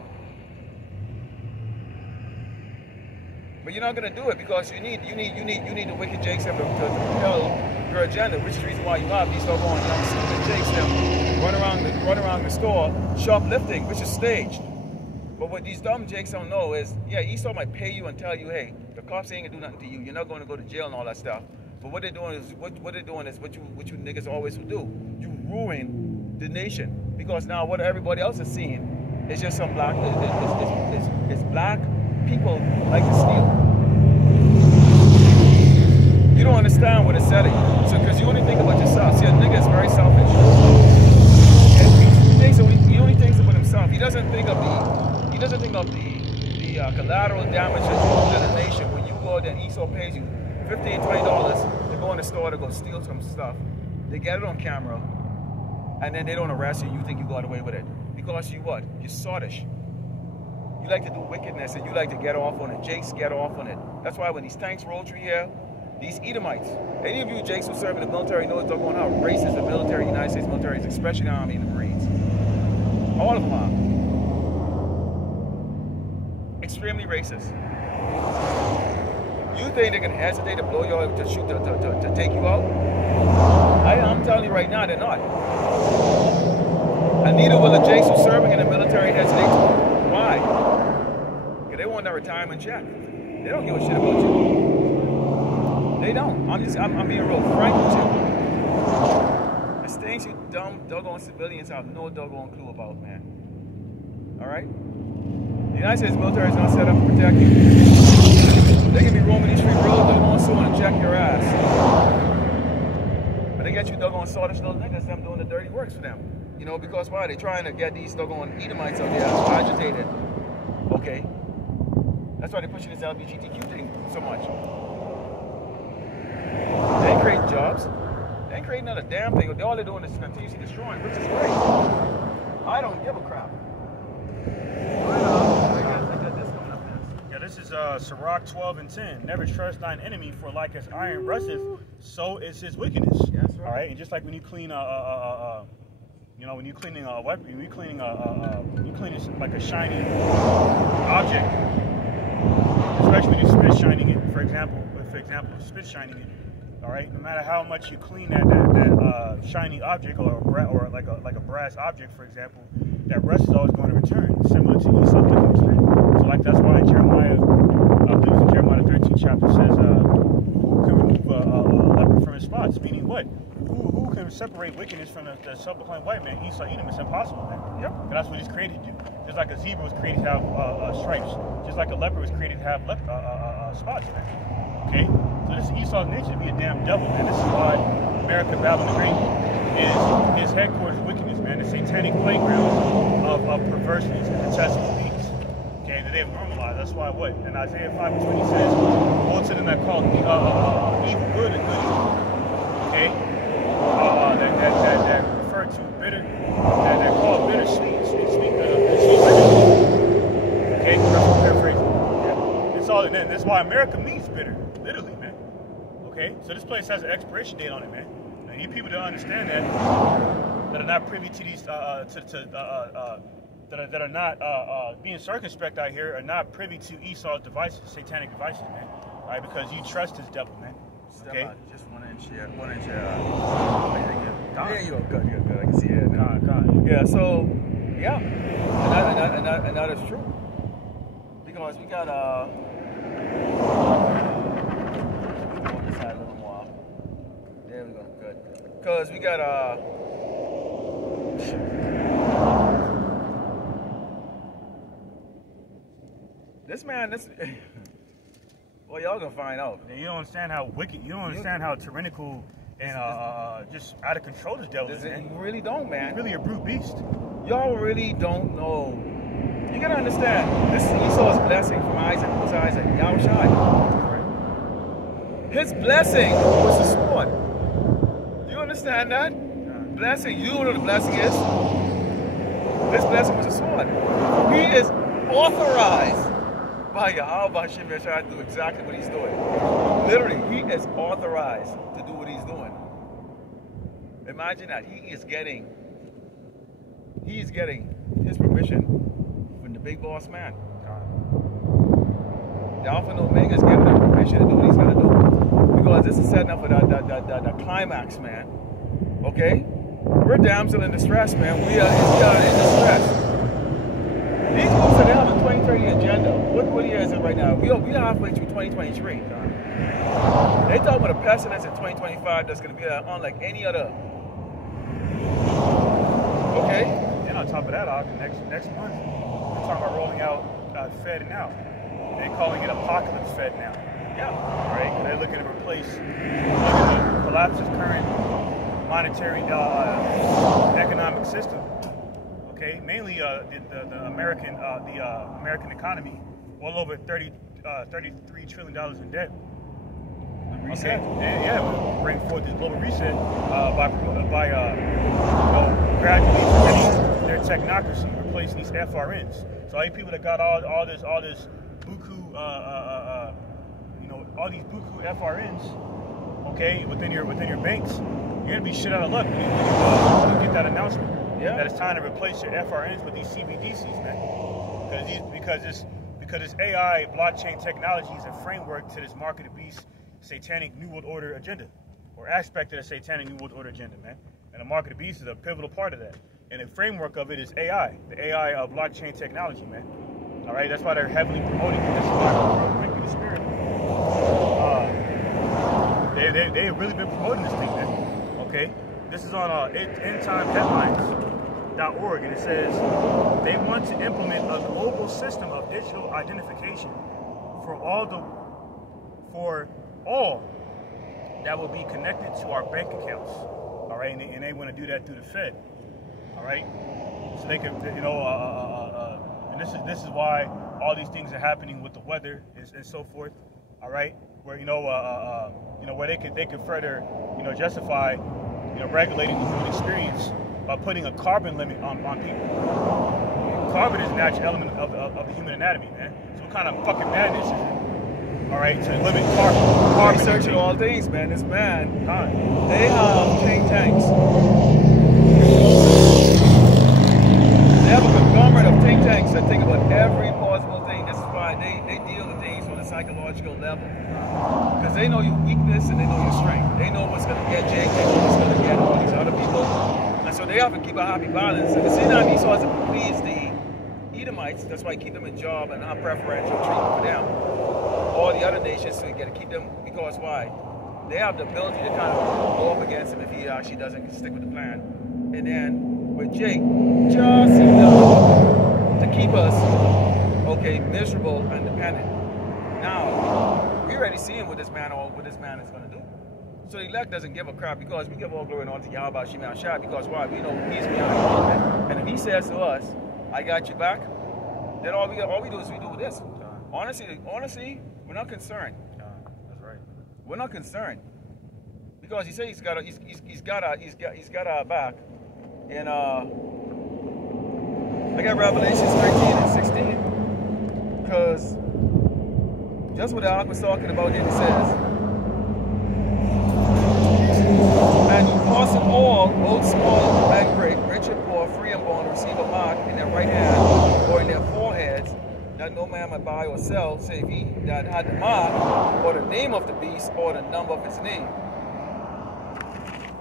But you're not gonna do it because you need the wicked Jakes to propel your agenda, which is the reason why you have these doggone young stupid Jakes them run around the store shoplifting, which is staged. But what these dumb Jakes don't know is, yeah, Esau might pay you and tell you, hey, the cops ain't gonna do nothing to you. You're not going to go to jail and all that stuff. But what they're doing is what you niggas always will do. You ruin the nation because now what everybody else is seeing is just some black. It's black people like to steal. You don't understand what it's setting. So because you only think about yourself. See, a nigga is very selfish. He only thinks about himself. He doesn't think of the collateral damage that you do to the nation when you go there and Esau pays you $15, $20 to go in the store to go steal some stuff. They get it on camera, and then they don't arrest you. You think you got away with it because you what? You're sottish. You like to do wickedness and you like to get off on it. Jakes get off on it. That's why when these tanks roll through here, these Edomites, any of you Jakes who serve in the military know they're going out racist the military, United States military, especially the Army and the Marines. All of them are. Extremely racist. You think they can hesitate to blow you up, to shoot, to take you out? I'm telling you right now, they're not. And neither will the Jakes who serving in the military hesitate to. Why? Because they want that retirement check. They don't give a shit about you. They don't. I'm being real frank with you. It's things you dumb, doggone civilians have no doggone clue about, man. All right? The United States military is not set up to protect you. They can be roaming these streets real doggone soon and check your ass. But they get you doggone sawdish little niggas, them doing the dirty works for them. You know, because why? They're trying to get these doggone Edomites out there agitated. Okay? That's why they're pushing this LGBTQ thing so much. They ain't creating jobs. They ain't creating another damn thing. All they're doing is continuously destroying, which is great. I don't give a crap. This is Sirach 12:10. Never trust thine enemy, for like as iron rusteth, so is his wickedness. That's right. All right, and just like when you clean when you're cleaning a weapon, when you're cleaning like a shiny object, especially when you're spit shining it. For example, spit shining it. All right, no matter how much you clean that shiny object or like a brass object, for example, that rust is always going to return, similar to Esau's wickedness. So like that's why Jeremiah, I believe it's in Jeremiah the 13th chapter says, who can remove a leopard from his spots? Meaning what? Who can separate wickedness from the self-proclaimed white man? Esau, Edom. It's impossible, man. Yep. And that's what he's created to do. Just like a zebra was created to have stripes, just like a leopard was created to have spots, man. Okay. So this is Esau's nature to be a damn devil, man. This is why America, Babylon the Great, is headquarters of wickedness, man. The satanic playground of perverseness and detestable deeds. Okay, that they've normalized. That's why what? In Isaiah 5:20 says, woe to them that call evil good and good evil. Okay? That refer to bitter, that call bitter sweet, sweet bitter. Okay? Paraphrasing. Yeah. That's all. That's why America means bitter, literally, man. Okay, so this place has an expiration date on it, man. Now, you need people to understand that are not privy to these, that are not being circumspect out here, are not privy to Esau's devices, satanic devices, man. All right, because you trust this devil, man. Okay. Just 1 inch here, 1 inch here. There you go. Good. I can see it. God. Yeah. So, yeah, and that is true because we got There we go, good. Because we got this man, well, y'all gonna find out. You don't understand how wicked, you don't understand how tyrannical and just out of control this devil is, man. You really don't, man. He's really a brute beast. Y'all really don't know. You gotta understand, this is Esau's blessing from Isaac. Who's Isaac? Yahushua. His blessing was the sword. You understand that? Blessing, you know what the blessing is? This blessing was a sword. He is authorized by Yahweh Hashem Yeshua to do exactly what he's doing. Literally, he is authorized to do what he's doing. Imagine that. He is getting his permission from the big boss man. The Alpha and Omega is giving him permission to do what he's gonna do. Because this is setting up for the climax, man. Okay? We're damsel in distress, man. We are in distress. These folks say they have a 2030 agenda. What year is it right now? We are halfway through 2023. They talk about a pestilence in 2025 that's going to be unlike any other. Okay? And on top of that, next month, we're talking about rolling out Fed Now. They're calling it Apocalypse Fed Now. Yeah. Right? They're looking to replace, collapse of current monetary economic system. Okay, mainly the American economy, well over $33 trillion in debt. Reset. Okay. Yeah, we'll bring forth this global reset by gradually preventing their technocracy, replacing these FRNs. So all you people that got all this buku, all these buku FRNs, okay, within your banks, you're gonna be shit out of luck when you get that announcement. Yeah. That it's time to replace your FRNs with these CBDCs, man. Because this AI blockchain technology is a framework to this market of beast satanic New World Order agenda, or aspect of the satanic New World Order agenda, man. And the market of beast is a pivotal part of that. And the framework of it is AI, the AI blockchain technology, man. All right, that's why they're heavily promoting it. This is why real quick in the spirit. They've really been promoting this thing, man. Okay, this is on endtimeheadlines.org, and it says they want to implement a global system of digital identification for all that will be connected to our bank accounts. All right, and they want to do that through the Fed. All right, so they can, and this is why all these things are happening with the weather and so forth. All right, where where they could further justify regulating the human experience by putting a carbon limit on people. Carbon is a natural element of the human anatomy, man. So what kind of fucking madness is it? All right, to limit carbon. Researching all things, man. This man, they have think tanks. They have a conglomerate of think tanks that think about every possible thing. This is why they deal with things from the psychological level. Because they know your weakness and they know your strength. They know what's going to get Jake, they know what's going to get all these other people. And so they have to keep a happy balance. And the same time Esau has to please the Edomites, that's why he keep them in job and have preferential treatment for them. All the other nations to keep them, because why? They have the ability to kind of go up against him if he actually doesn't stick with the plan. And then with Jake, just enough to keep us, okay, miserable and dependent. Now, we already seeing what this man is going to do. So the elect doesn't give a crap because we give all glory and honor to Yahweh Shem Yahshua, because why? We know he's behind all of it. And if he says to us, I got you back, then all we do is we do this. Honestly, we're not concerned. That's right. We're not concerned because he said he's got our back. And I got Revelations 13 and 16 because just what Alec was talking about here, he says, and you cause them all, both small and great, rich and poor, free and bond, receive a mark in their right hand or in their foreheads, that no man might buy or sell, save he that had the mark, or the name of the beast, or the number of his name.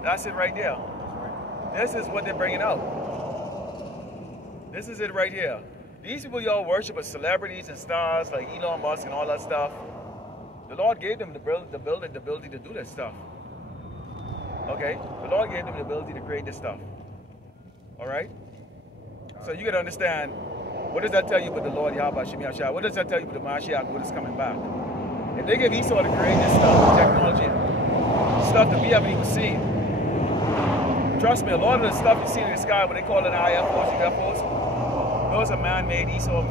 That's it right there. This is what they're bringing out. This is it right here. These people y'all worship as celebrities and stars like Elon Musk and all that stuff. The Lord gave them the ability to do this stuff. Okay? The Lord gave them the ability to create this stuff. All right? So you got to understand, what does that tell you about the Lord Yahweh Shem Yahshua? What does that tell you about the Mashiach, what is coming back? If they give Esau to create this stuff, technology, stuff that we haven't even seen. Trust me, a lot of the stuff you see in the sky, what they call it IFOs, UFOs, those are man-made. Esau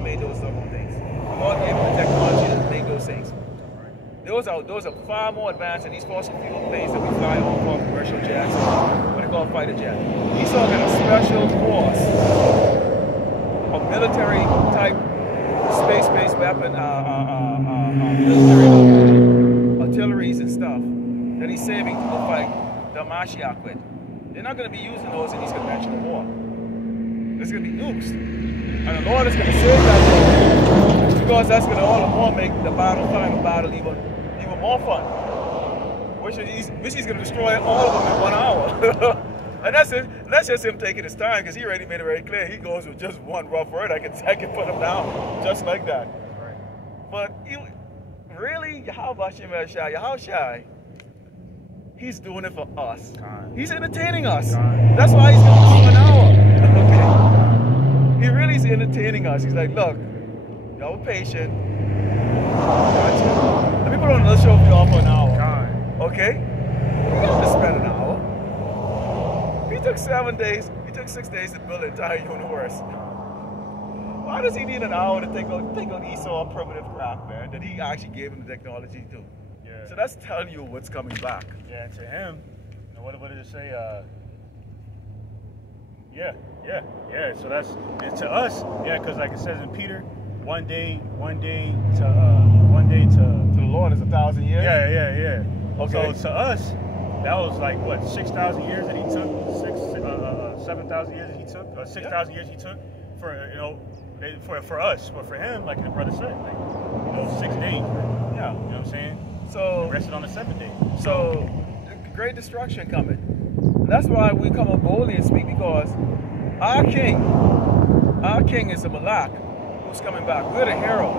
made those things. The Lord gave them the technology to make those things. Those are far more advanced than these fossil fuel planes that we fly on called commercial jets, what they call fighter jet. Esau got a special force of military type space-based weapon, military artilleries and stuff that he's saving to go fight the Mashiach with. They're not going to be using those in these conventional war. There's going to be nukes. And the Lord is going to save that thing because that's going to all the more make the final battle even more fun. Which he's going to destroy all of them in 1 hour. And that's just him taking his time, because he already made it very clear. He goes with just one rough word. I can put him down just like that. Right. But really, Yahweh Shem Yahshua, he's doing it for us. He's entertaining us. That's why he's going to do 1 hour. Okay. He really is entertaining us. He's like, look, y'all were patient. Let me put on another show for y'all for an hour. Okay? We got to spend an hour. He took 7 days. He took 6 days to build the entire universe. Why does he need an hour to take on Esau primitive crap, man, that he actually gave him the technology to? Yeah. So that's telling you what's coming back. Yeah, and to him, what did it say? Yeah. So that's to us. Yeah, because like it says in Peter, one day to the Lord is 1,000 years. Yeah. Okay. So to us, that was like what, 6,000 years that he took, 7,000 years that he took, or 6,000 years he took for for us, but for him, like the brother said, like 6 days. Right? Yeah. You know what I'm saying? So rested on the 7th day. So great destruction coming. That's why we come up boldly and speak, because our king is a Malak who's coming back. We're the hero.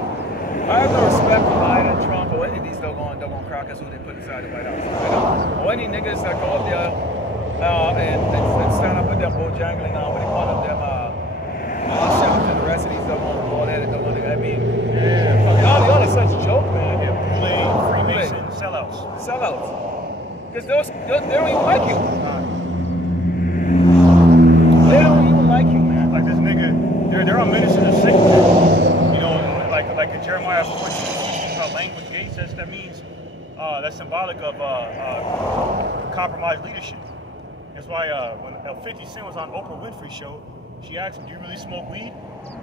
I have no respect for Biden, Trump, or any of these doggone crackers who they put inside the White House. Or any niggas that go up there and stand up with them bojangling on what they call them shout to the rest of these doggone bald-headed doggone. I mean, y'all are such a joke, man. Freemason sellouts. Because they don't even like you. They don't even like you, man. Like this nigga, they're on ministers of sickness. You know, like in Jeremiah 14, language gate says that means that's symbolic of compromised leadership. That's why when 50 Cent was on Oprah Winfrey's show, she asked him, "Do you really smoke weed?"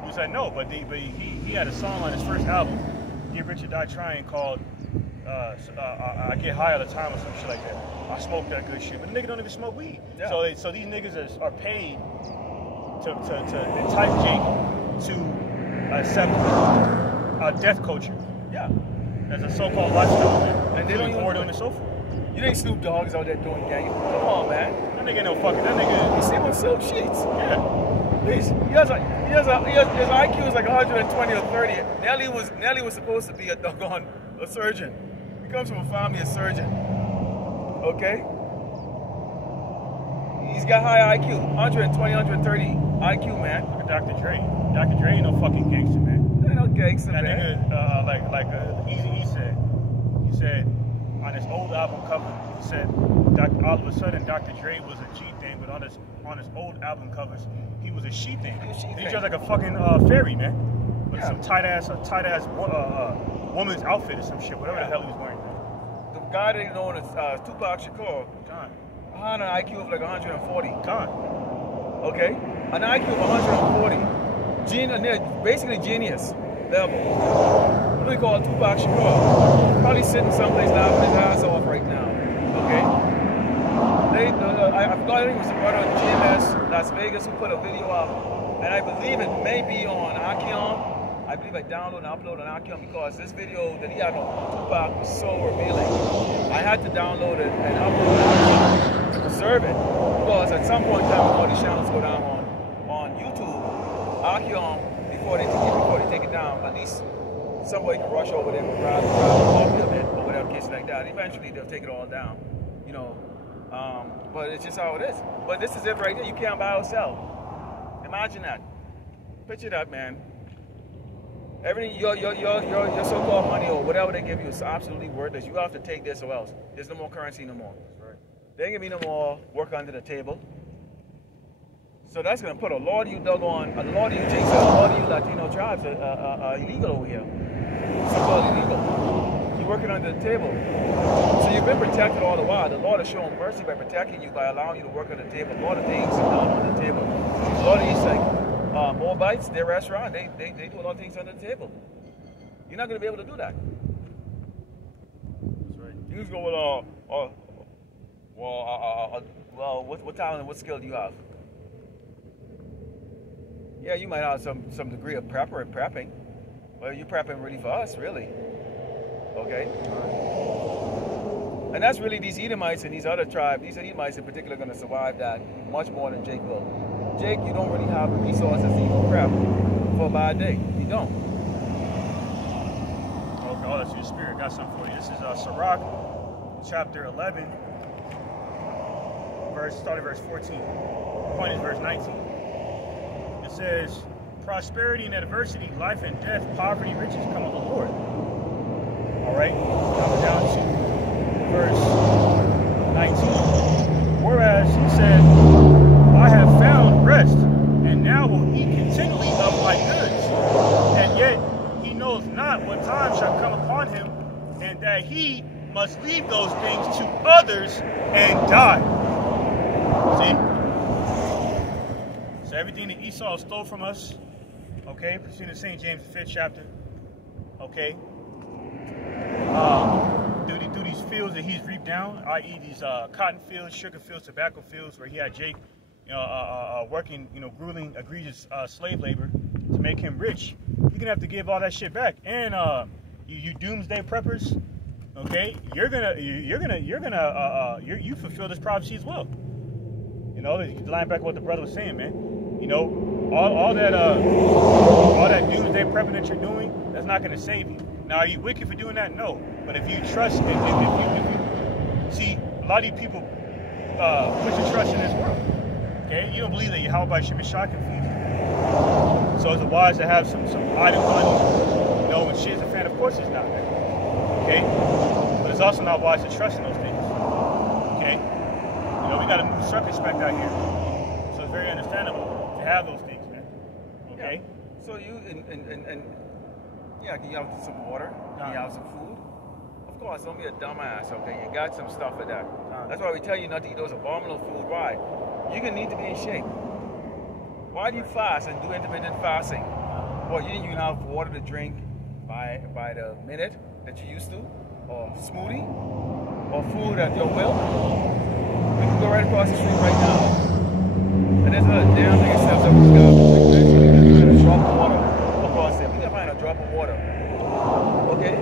He said no, but he had a song on his first album, Get Rich or Die Trying, called I Get High All the Time or some shit like that. I smoke that good shit, but the nigga don't even smoke weed. Yeah. So these niggas are paid to entice Jake to accept death culture. Yeah. That's a so-called lifestyle, man. And they don't even boredom and so forth. You think Snoop Dogg is out there doing gang? Come on, man. That nigga no fucking. That nigga. He's sleeping on silk sheets. Yeah. Please. His IQ is like 120 or 30. Nelly was supposed to be a surgeon. He comes from a family of surgeon. Okay. He's got high IQ, 120, 130 IQ, man. Look at Dr. Dre. Dr. Dre ain't no fucking gangster, man. Ain't no gangster, That man. nigga, like Eazy-E said. He said on his old album cover, he said all of a sudden Dr. Dre was a G thing, but on his old album covers, he was a she thing. He dressed like a fucking fairy, man. With some tight ass woman's outfit or some shit, whatever the hell he was wearing. The guy that known as Tupac Shakur. Gone. Had an IQ of like 140. Gone. Okay? An IQ of 140. Basically genius level. What do we call Tupac Shakur? Probably sitting someplace laughing his ass off right now. Okay? I forgot, I think it was the brother of GMS Las Vegas who put a video up. And I believe it may be on Akion. I believe I downloaded and uploaded on Akion because this video that he had on Tupac was so revealing. I had to download it and upload it to preserve it. Because at some point in time, all these channels go down on YouTube, Akion, before they take it down, at least somebody can rush over there and grab a copy of it or whatever case like that. Eventually, they'll take it all down, you know. But it's just how it is. But this is it right here. You can't buy or sell. Imagine that. Picture that, man. Everything, your so-called money or whatever they give you is absolutely worthless. You have to take this or else. There's no more currency no more. That's right. They ain't give me no more work under the table. So that's going to put a lot of you doggone, a lot of you Jakes, a lot of you Latino tribes are illegal over here. So-called illegal. You're working under the table. So you've been protected all the while. The Lord has shown mercy by protecting you, by allowing you to work on the table. A lot of things are done on the table. A lot of these, like, Moabites, their restaurant, they do a lot of things under the table. You're not going to be able to do that. That's right. You just go with, what talent and what skill do you have? Yeah, you might have some degree of prepping. Well, you're prepping really for us, really. Okay? And that's really these Edomites and these other tribes, these Edomites in particular, are going to survive that much more than Jake will. Jake, you don't really have the resources to even prep for a bad day. You don't. Okay, oh, that's your spirit. Got something for you. This is Sirach, chapter 11, starting verse 14. Point is verse 19. It says, prosperity and adversity, life and death, poverty, riches come of the Lord. All right, coming down to verse 19. Whereas he said, I have found rest, and now will eat continually of my goods. And yet he knows not what time shall come upon him, and that he must leave those things to others and die. See? So everything that Esau stole from us, okay, pursuant to St. James, 5th chapter, okay, through these fields that he's reaped down, i.e. these cotton fields, sugar fields, tobacco fields, where he had Jake working, grueling, egregious slave labor to make him rich. You're gonna have to give all that shit back. And you doomsday preppers, okay, you fulfill this prophecy as well. Line back what the brother was saying, man. All that doomsday prepping that you're doing, that's not gonna save you. Now, are you wicked for doing that? No. But if you trust, if you see, a lot of you people put your trust in this world. Okay, you don't believe that Yahweh should be shocking for you. So is it wise to have some items on you? When shit is a fan, of course it's not. Okay, but it's also not wise to trust in those things. Okay, we got to move circumspect out here, so it's very understandable to have those things, man. Okay. Yeah. So you can you have some water? Can you have some food? Of course, don't be a dumbass. Okay, you got some stuff for that. That's why we tell you not to eat those abominable food. Why? You're gonna need to be in shape. Why do you fast and do intermittent fasting? Well, you can have water to drink by the minute that you used to, or smoothie, or food at your will. We can go right across the street right now, and there's a damn thing that steps up this garbage. We can find a drop of water across there. We can find a drop drop of water. Okay?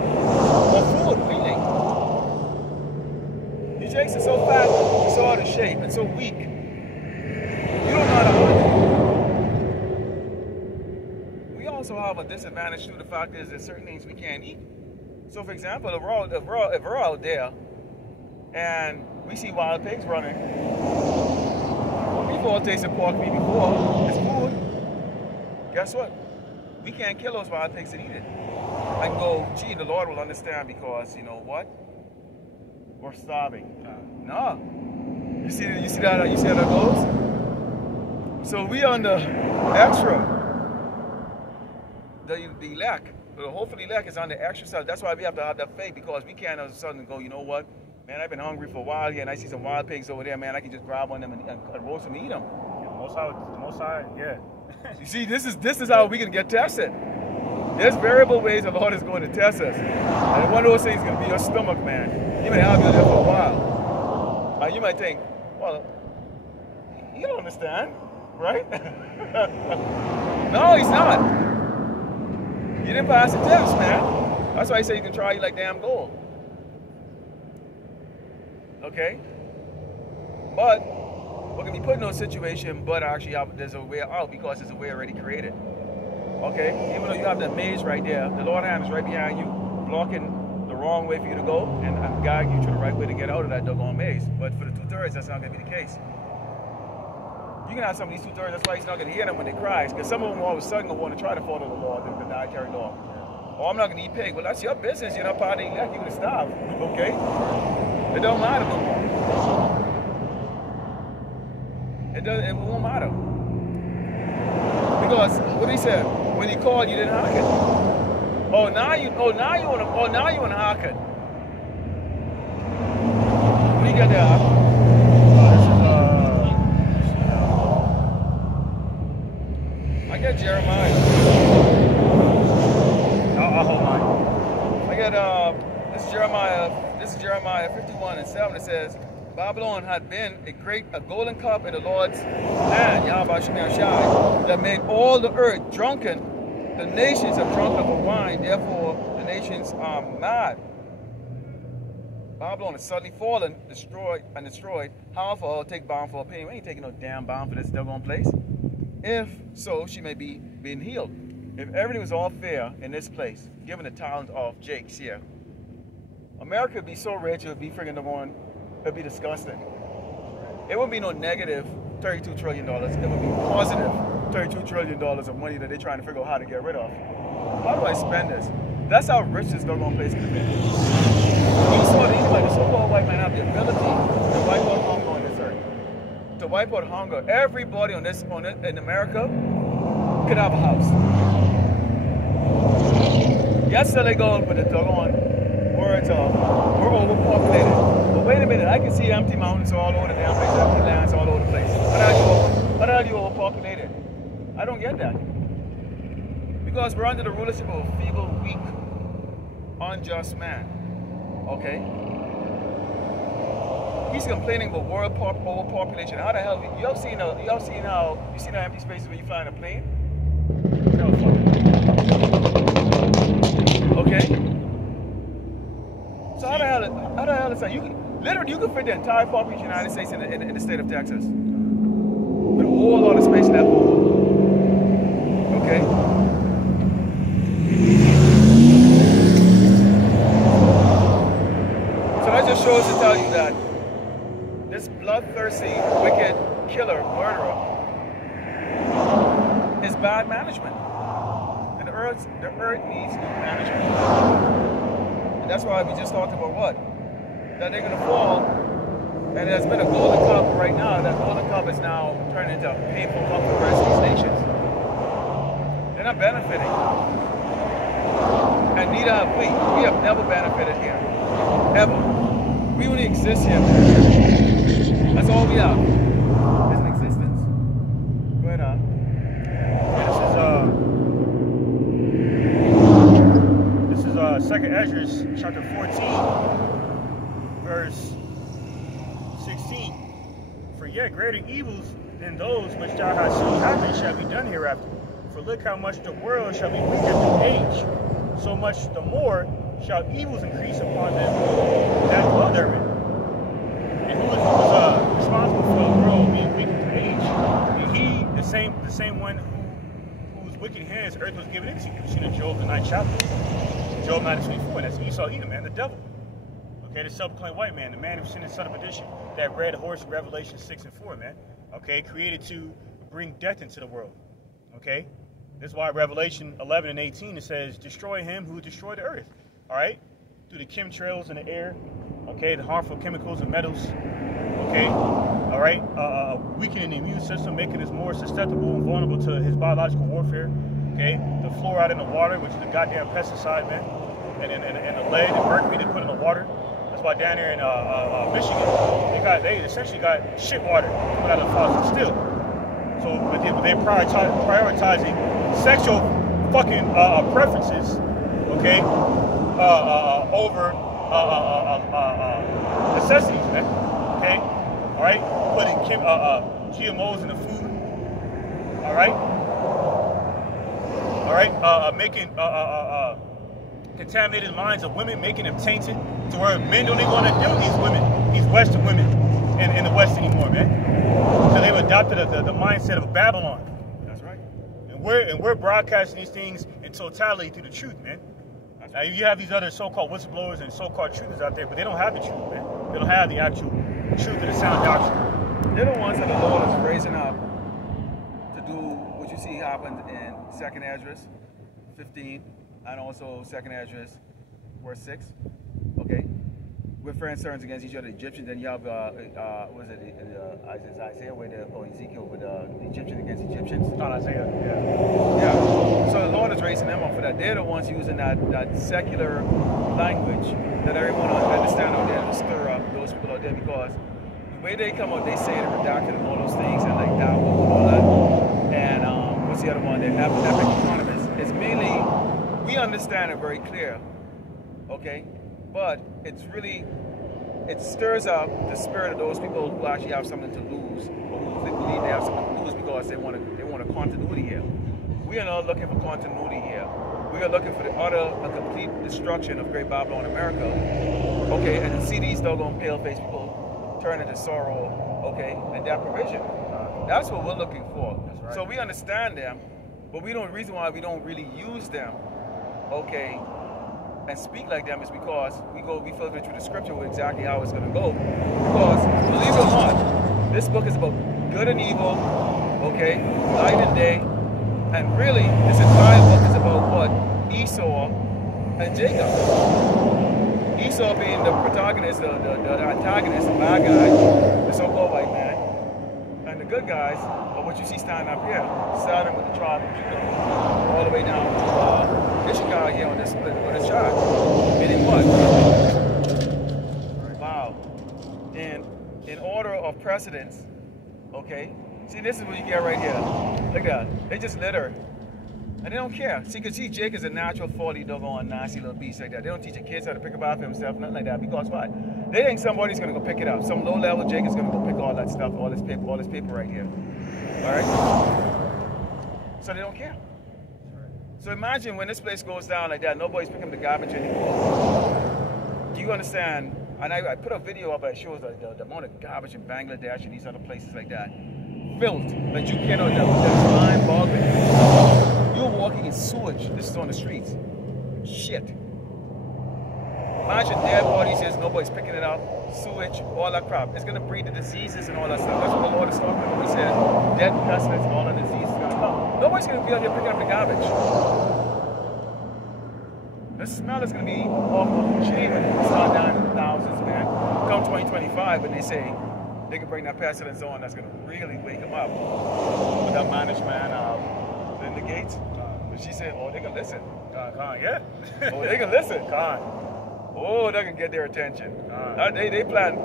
Or food, really. These jakes are so fat, so out of shape, and so weak. You don't know how to hunt. We also have a disadvantage too. The fact is that certain things we can't eat. So for example, if we're out there and we see wild pigs running, we've all tasted pork meat before, it's food. Guess what? We can't kill those wild pigs and eat it. And go, gee, the Lord will understand because, you know what? We're starving. No. You see how that goes? So we on the extra, the lack. But hopefully lack is on the extra side. That's why we have to have that faith, because we can't all of a sudden go, you know what? Man, I've been hungry for a while here and I see some wild pigs over there, man, I can just grab one of them and roast them and eat them. The most high, yeah. You see, this is how we can get tested. There's variable ways the Lord is going to test us. And one of those things is going to be your stomach, man. He may have you there for a while. You might think, well, you don't understand, right? No, he's not. You didn't pass the test, man. That's why I say you can try you like damn gold. Okay? But we're going to be put in no situation, but actually there's a way out because there's a way already created. Okay? Even though you have that maze right there, the Lord hand is right behind you, blocking the wrong way for you to go and guiding you to the right way to get out of that doggone maze. But for the 2/3, that's not going to be the case. You can have some of these 2/3, that's why he's not going to hear them when they cry. Because some of them all of a sudden will want to try to follow the law, the dietary law. Oh, I'm not going to eat pig. Well, that's your business. You're not part of the elect. You're going to starve. Okay? It don't matter no more. It won't matter. Because what he said, when he called, you didn't hearken. Now you want to hearken. When you get there, I get Jeremiah. I'll hold mine. I get this is Jeremiah 51:7. It says, Babylon had been a golden cup in the Lord's hand, Yahweh Shemir Shai, that made all the earth drunken. The nations have drunk of the wine, therefore the nations are mad. Babylon is suddenly fallen, destroyed. However, I'll take bound for a pain. We ain't taking no damn bound for this doggone place. If so, she may be being healed. If everything was all fair in this place, given the talent of Jakes here, America would be so rich, it would be friggin' the one. It'd be disgusting. It wouldn't be no negative $32 trillion. It would be positive $32 trillion of money that they're trying to figure out how to get rid of. How do I spend this? That's how rich this doggone place can be. You saw the so-called white man have the ability to wipe out hunger on this earth. To wipe out hunger. Everybody in America could have a house. Yes, so they go with the doggone words of we're overpopulated. But wait a minute, I can see empty mountains all over the damn place, empty lands all over the place. How are you overpopulated? I don't get that. Because we're under the rulership of a feeble, weak, unjust man. Okay? He's complaining about world overpopulation. How the hell? You seen how empty spaces when you fly in a plane? Okay? So how the hell is that? You can fit the entire population of the United States in the state of Texas. With a whole lot of space left over. Okay? So that just shows to tell you that this bloodthirsty, wicked killer, murderer is bad management. And the earth needs new management. And that's why we just talked about what? That they're going to fall. And there's been a golden cup right now. That golden cup is now turning into a painful cup for the rest of these nations. They're not benefiting. And neither have we. We have never benefited here. Ever. We only exist here. That's all we have. Is an existence. Go ahead, This is 2nd Ezra, chapter 14, verse 16. For yet greater evils than those which thou hast seen happen shall be done hereafter. For look how much the world shall be weaker through age, so much the more shall evils increase upon them that dwell therein. And who was responsible for the world being weaker through age? And he, the same one whose wicked hands earth was given into. You've seen in Job, the 9th chapter. Job 9:24. That's Esau Edom, man, the devil. Okay, the self-proclaimed white man, the man who sinned in son of perdition, that red horse in Revelation 6:4, man. Okay, created to bring death into the world. Okay, this is why Revelation 11:18 it says, "Destroy him who destroyed the earth." All right, through the chemtrails in the air. Okay, the harmful chemicals and metals. Okay, all right, weakening the immune system, making us more susceptible and vulnerable to his biological warfare. Okay, the fluoride in the water, which is the goddamn pesticide, man, and the lead and mercury they put in the water. That's why down here in Michigan, they essentially got shit water coming out of the faucet still. So, but they're prioritizing sexual fucking preferences, okay, over necessities, man. Okay, all right, putting GMOs in the food. All right, making contaminated minds of women, making them tainted to where men don't even want to deal with these women, these Western women in the West anymore, man. So they've adopted the mindset of Babylon. That's right. And we're broadcasting these things in totality through the truth, man. Now you have these other so-called whistleblowers and so-called truthers out there, but they don't have the truth, man. They don't have the actual truth of the sound doctrine. They're the ones that the Lord is raising up to do what you see happened in 2nd Ezra 15 and also 2nd Ezra verse 6. Okay, we're friends against each other, Egyptians. Then you have what is it? Isaiah or Ezekiel with the Egyptians against Egyptians. Not Isaiah. Yeah. So the Lord is raising them up for that. They're the ones using that secular language that everyone understands out there to stir up those people out there, because the way they come out, they say they're redacted and all those things and like that and all that. And what's the other one? They're epic economists. It's mainly, we understand it very clear, okay? But it's really, it stirs up the spirit of those people who actually have something to lose, or who believe they have something to lose because they want a continuity here. We are not looking for continuity here. We are looking for the utter and complete destruction of Great Babylon, America. Okay, and to see these doggone pale-faced people turn into sorrow, okay, and deprivation. That's what we're looking for. Right. So we understand them, but we don't. The reason why we don't really use them, okay, and speak like them is because we filter through the scripture with exactly how it's going to go. Because believe it or not, this book is about good and evil, okay, night and day. And really, this entire book is about what? Esau and Jacob. Esau being the protagonist, the antagonist, the bad guy, the so-called white man. And the good guys are what you see standing up here, starting with the tribe of Judah, all the way down to Issachar here on this chart. Meaning what? Wow. In order of precedence, okay? See, this is what you get right here. Look at that. They just litter. And they don't care. See, because Jake is a natural 40 doggone nasty little beast like that. They don't teach the kids how to pick up after himself, nothing like that. Because why? They think somebody's going to go pick it up. Some low-level Jake is going to go pick all that stuff, all this paper right here. All right? So they don't care. So imagine when this place goes down like that, nobody's picking up the garbage anymore. Do you understand? And I put a video up that shows the amount of garbage in Bangladesh and these other places like that. Filth, like you cannot, that's mind-boggling. You're walking in sewage. This is on the streets. Shit. Imagine dead bodies here, nobody's picking it up. Sewage, all that crap. It's gonna breed the diseases and all that stuff. That's what the Lord is talking about. He said, dead pestilence, all the diseases gonna come. Nobody's gonna be out here picking up the garbage. The smell is gonna be off the chain when it start down in the thousands, man. Come 2025, when they say they can bring that pestilence on, that's gonna really wake them up. With that management, Linda Gates, she said, oh, they can listen. Yeah. Oh, they can listen. Oh, they can get their attention. They plan,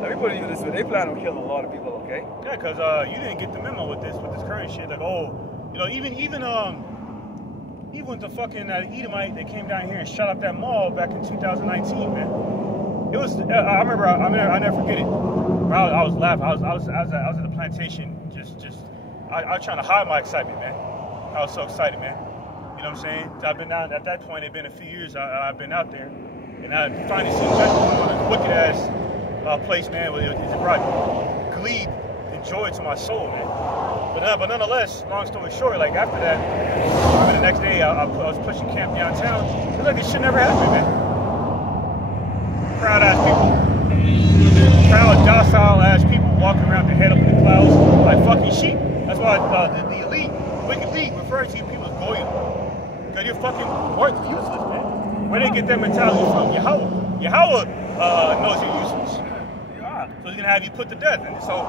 let me put it this way, they plan on killing a lot of people, okay? Yeah, because you didn't get the memo with this current shit. Like, oh, you know, even with the fucking Edomite that came down here and shot up that mall back in 2019, man. It was, I remember, I never forget it. I was laughing. I was at the plantation, I was trying to hide my excitement, man. I was so excited, man. You know what I'm saying? I've been out at that point. It's been a few years. I've been out there, and I finally seen a wicked ass place, man. It brought glee and joy to my soul, man. But nonetheless, long story short, like after that, I mean, the next day I was pushing camp downtown. It was like this shit never happened, man. Proud ass people, proud docile ass people walking around their head up in the clouds like fucking sheep. That's why the elite, wicked elite, refers to you people as goyim. Because you're fucking useless, man. Where they get that mentality from? Yahweh knows you're useless. So he's gonna have you put to death. And so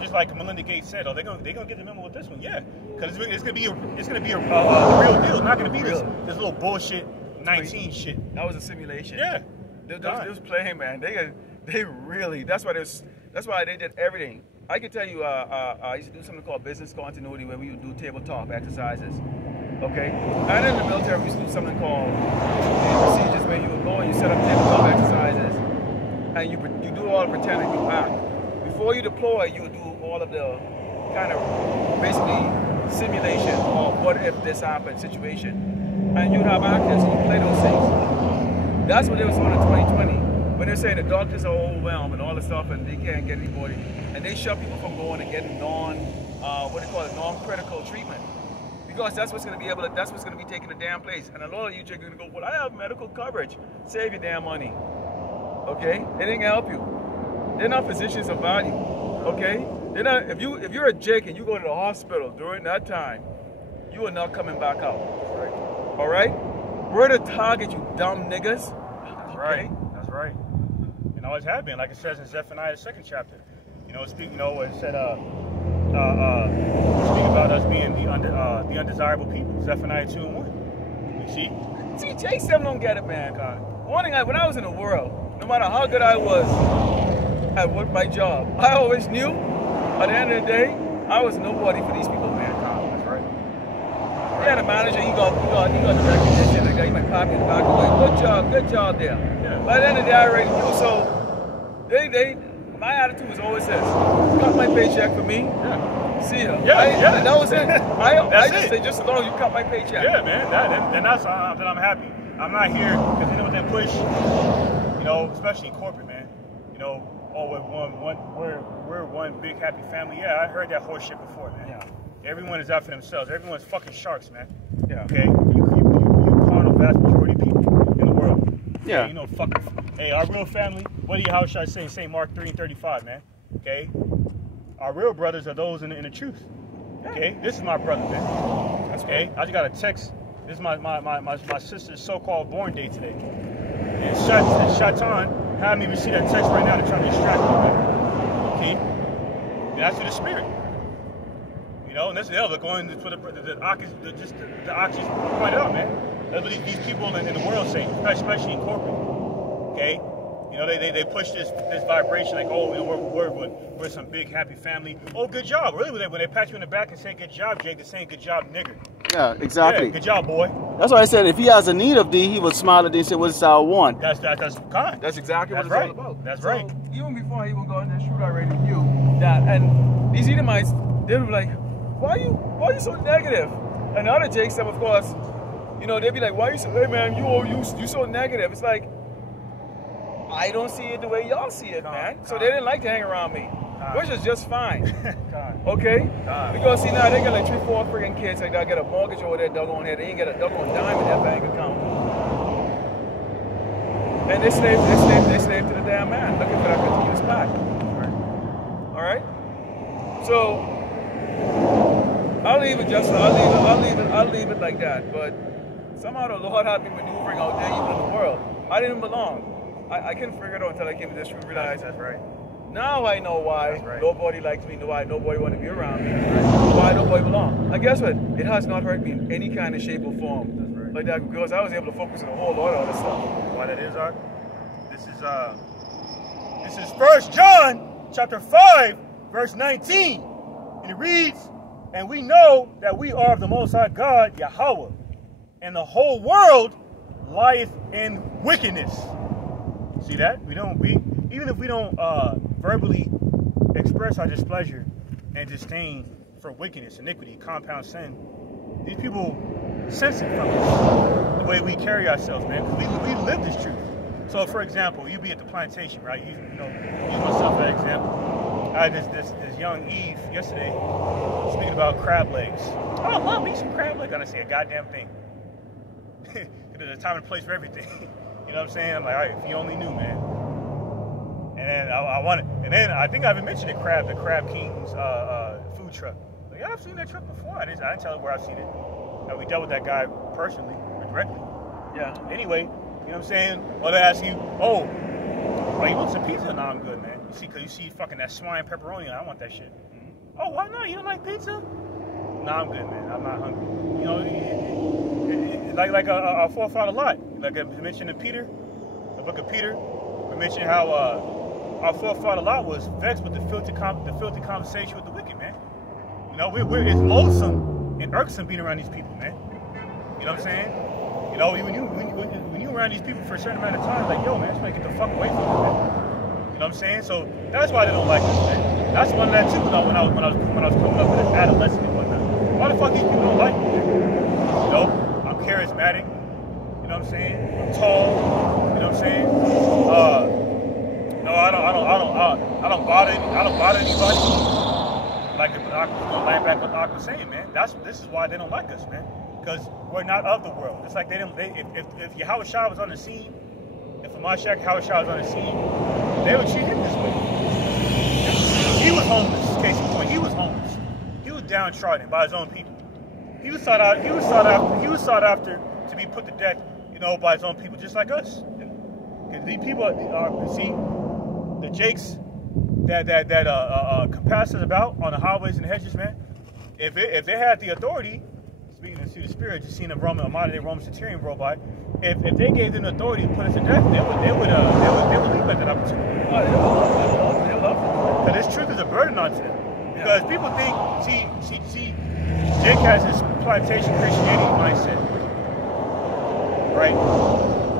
just like Melinda Gates said, they're gonna get the memo with this one, yeah. Because it's gonna be a real deal. It's not gonna be this little bullshit 19 shit. That was a simulation. Yeah. They was playing, man. They really. That's why they did everything. I can tell you, I used to do something called business continuity, where we would do tabletop exercises. Okay, and in the military we used to do something called procedures, where you would go and you set up tabletop exercises, and you do all the pretending you act. Before you deploy, you would do all of the kind of basically simulation of what if this happened situation, and you'd have actors and you play those things. That's what they was doing in 2020. When they're saying the doctors are overwhelmed and all this stuff and they can't get anybody, and they shut people from going and getting non-critical treatment. Because that's what's going to be taking the damn place. And a lot of you are going to go, well, I have medical coverage. Save your damn money. Okay? It ain't going to help you. They're not physicians of value. Okay? They're not, if you're a Jake and you go to the hospital during that time, you are not coming back out. Right. All right? We're the target, you dumb niggas. That's right. That's right. And always have been, like it says in Zephaniah, the 2nd chapter. You know, it said, speak about us being the undesirable people. Zephaniah 2:1. You see? Jake still don't get it, man. One thing, when I was in the world, no matter how good I was at my job, I always knew at the end of the day, I was nobody for these people, man. That's right. Yeah, the manager, he got the recognition. Like, he might pop in the back away. Good job there. Yeah. By the end of the day, I already knew. So my attitude was always this: cut my paycheck for me. Yeah. See ya. Yeah. That was it. I just say, just as long as you cut my paycheck. Yeah, man. That's I'm happy. I'm not here because you know what they push. You know, especially in corporate, man. You know, we're one big happy family. Yeah, I heard that horse shit before, man. Yeah. Everyone is out for themselves. Everyone's fucking sharks, man. Yeah. Okay. You carnal vast majority of people in the world. Yeah. You know, fucking. Hey, our real family. How should I say? St. Mark 3:35, man. Okay. Our real brothers are those in the truth. Okay. This is my brother, man. That's okay. I just got a text. This is my sister's so-called born day today. And Shaitan had me receive that text right now to try to distract me, man. Okay. And that's to the spirit. You know, and that's the other going for the oxys pointed out, man. That's what these people in the world say, especially in corporate. Okay. You know, they push this vibration like, oh, you know, we're some big happy family. Oh, good job. Really, when they pat you in the back and say good job, Jake, they're saying good job, nigger. Yeah, exactly. Yeah, good job, boy. That's why I said if he has a need of thee, he would smile at thee and say, what is our want? That's kind. That's exactly what it's all about. That's right. Even before he would go in there, shoot, I already knew that. And these Edomites, they were like, why are you so negative? And the other Jakes, of course, you know, they'd be like, why are you so, hey man, you so negative? It's like, I don't see it the way y'all see it, man. So they didn't like to hang around me, which is just fine. Okay? Because see now they got like 3-4 freaking kids. Like they got a mortgage over their doggone head. They ain't got a doggone dime in their bank account. And they slave to the damn man, looking for that continuous pack. All right? So I'll leave it like that. But somehow the Lord had me maneuvering out there, even in the world. I didn't belong. I couldn't figure it out until I came to this room and realized that's right. Now I know why nobody likes me, why nobody wants to be around me, why nobody belongs. And guess what? It has not hurt me in any kind of shape or form. That's right. Like that, because I was able to focus on a whole lot of other stuff. Why that is, Art? This is 1 John chapter 5, verse 19. And it reads, and we know that we are of the Most High God, Yahweh, and the whole world lieth in wickedness. See that? Even if we don't verbally express our displeasure and disdain for wickedness, iniquity, compound sin, These people sense it from us, the way we carry ourselves, man, because we live this truth. So, for example, you be at the plantation, right? You know, use myself as an example. I had this young Eve yesterday speaking about crab legs. Oh, Mom, eat some crab legs. I didn't say a goddamn thing. There's a time and place for everything. You know what I'm saying? I'm like, all right, if you only knew, man. And then I wanted, and then I think I even mentioned the Crab King's food truck. Like, yeah, I've seen that truck before. I didn't tell her where I've seen it. We dealt with that guy personally or directly. Yeah. Anyway, you know what I'm saying? Or they ask you, oh, you want some pizza? No, I'm good, man. You see, because you see fucking that swine pepperoni, I want that shit. Oh, why not? You don't like pizza? No, I'm good, man. I'm not hungry. You know, like our forefather Lot. Like I mentioned in Peter, the book of Peter, we mentioned how our forefather Lot was vexed with the filthy conversation with the wicked, man. You know, it's loathsome and irksome being around these people, man. You know what I'm saying? You know, when you around these people for a certain amount of time, like, yo, man, I just want to get the fuck away from them, man. You know what I'm saying? So that's why they don't like us, man. That's one of that too. When I was coming up with an adolescent and whatnot. Why the fuck these people don't like me? You know, I'm charismatic. You know what I'm saying? I'm tall. You know what I'm saying? No, I don't bother anybody. Like what Doc was saying, man. This is why they don't like us, man. Because we're not of the world. It's like if Yahweh Shah was on the scene, if Mashiach Yahweh Shah was on the scene, they would treat him this way. He was homeless, case in point. He was homeless. He was downtrodden by his own people. He was sought after to be put to death, you know, by his own people, just like us. Because these people see the jakes that compass us about on the highways and hedges, man. If they had the authority, speaking to the spirit, just seeing a modern day Roman centurion roll by, if they gave them the authority to put us to death, they would leap at that opportunity. They love it. Because this truth is a burden onto them. Because people think, see, Jake has this plantation Christianity mindset, right?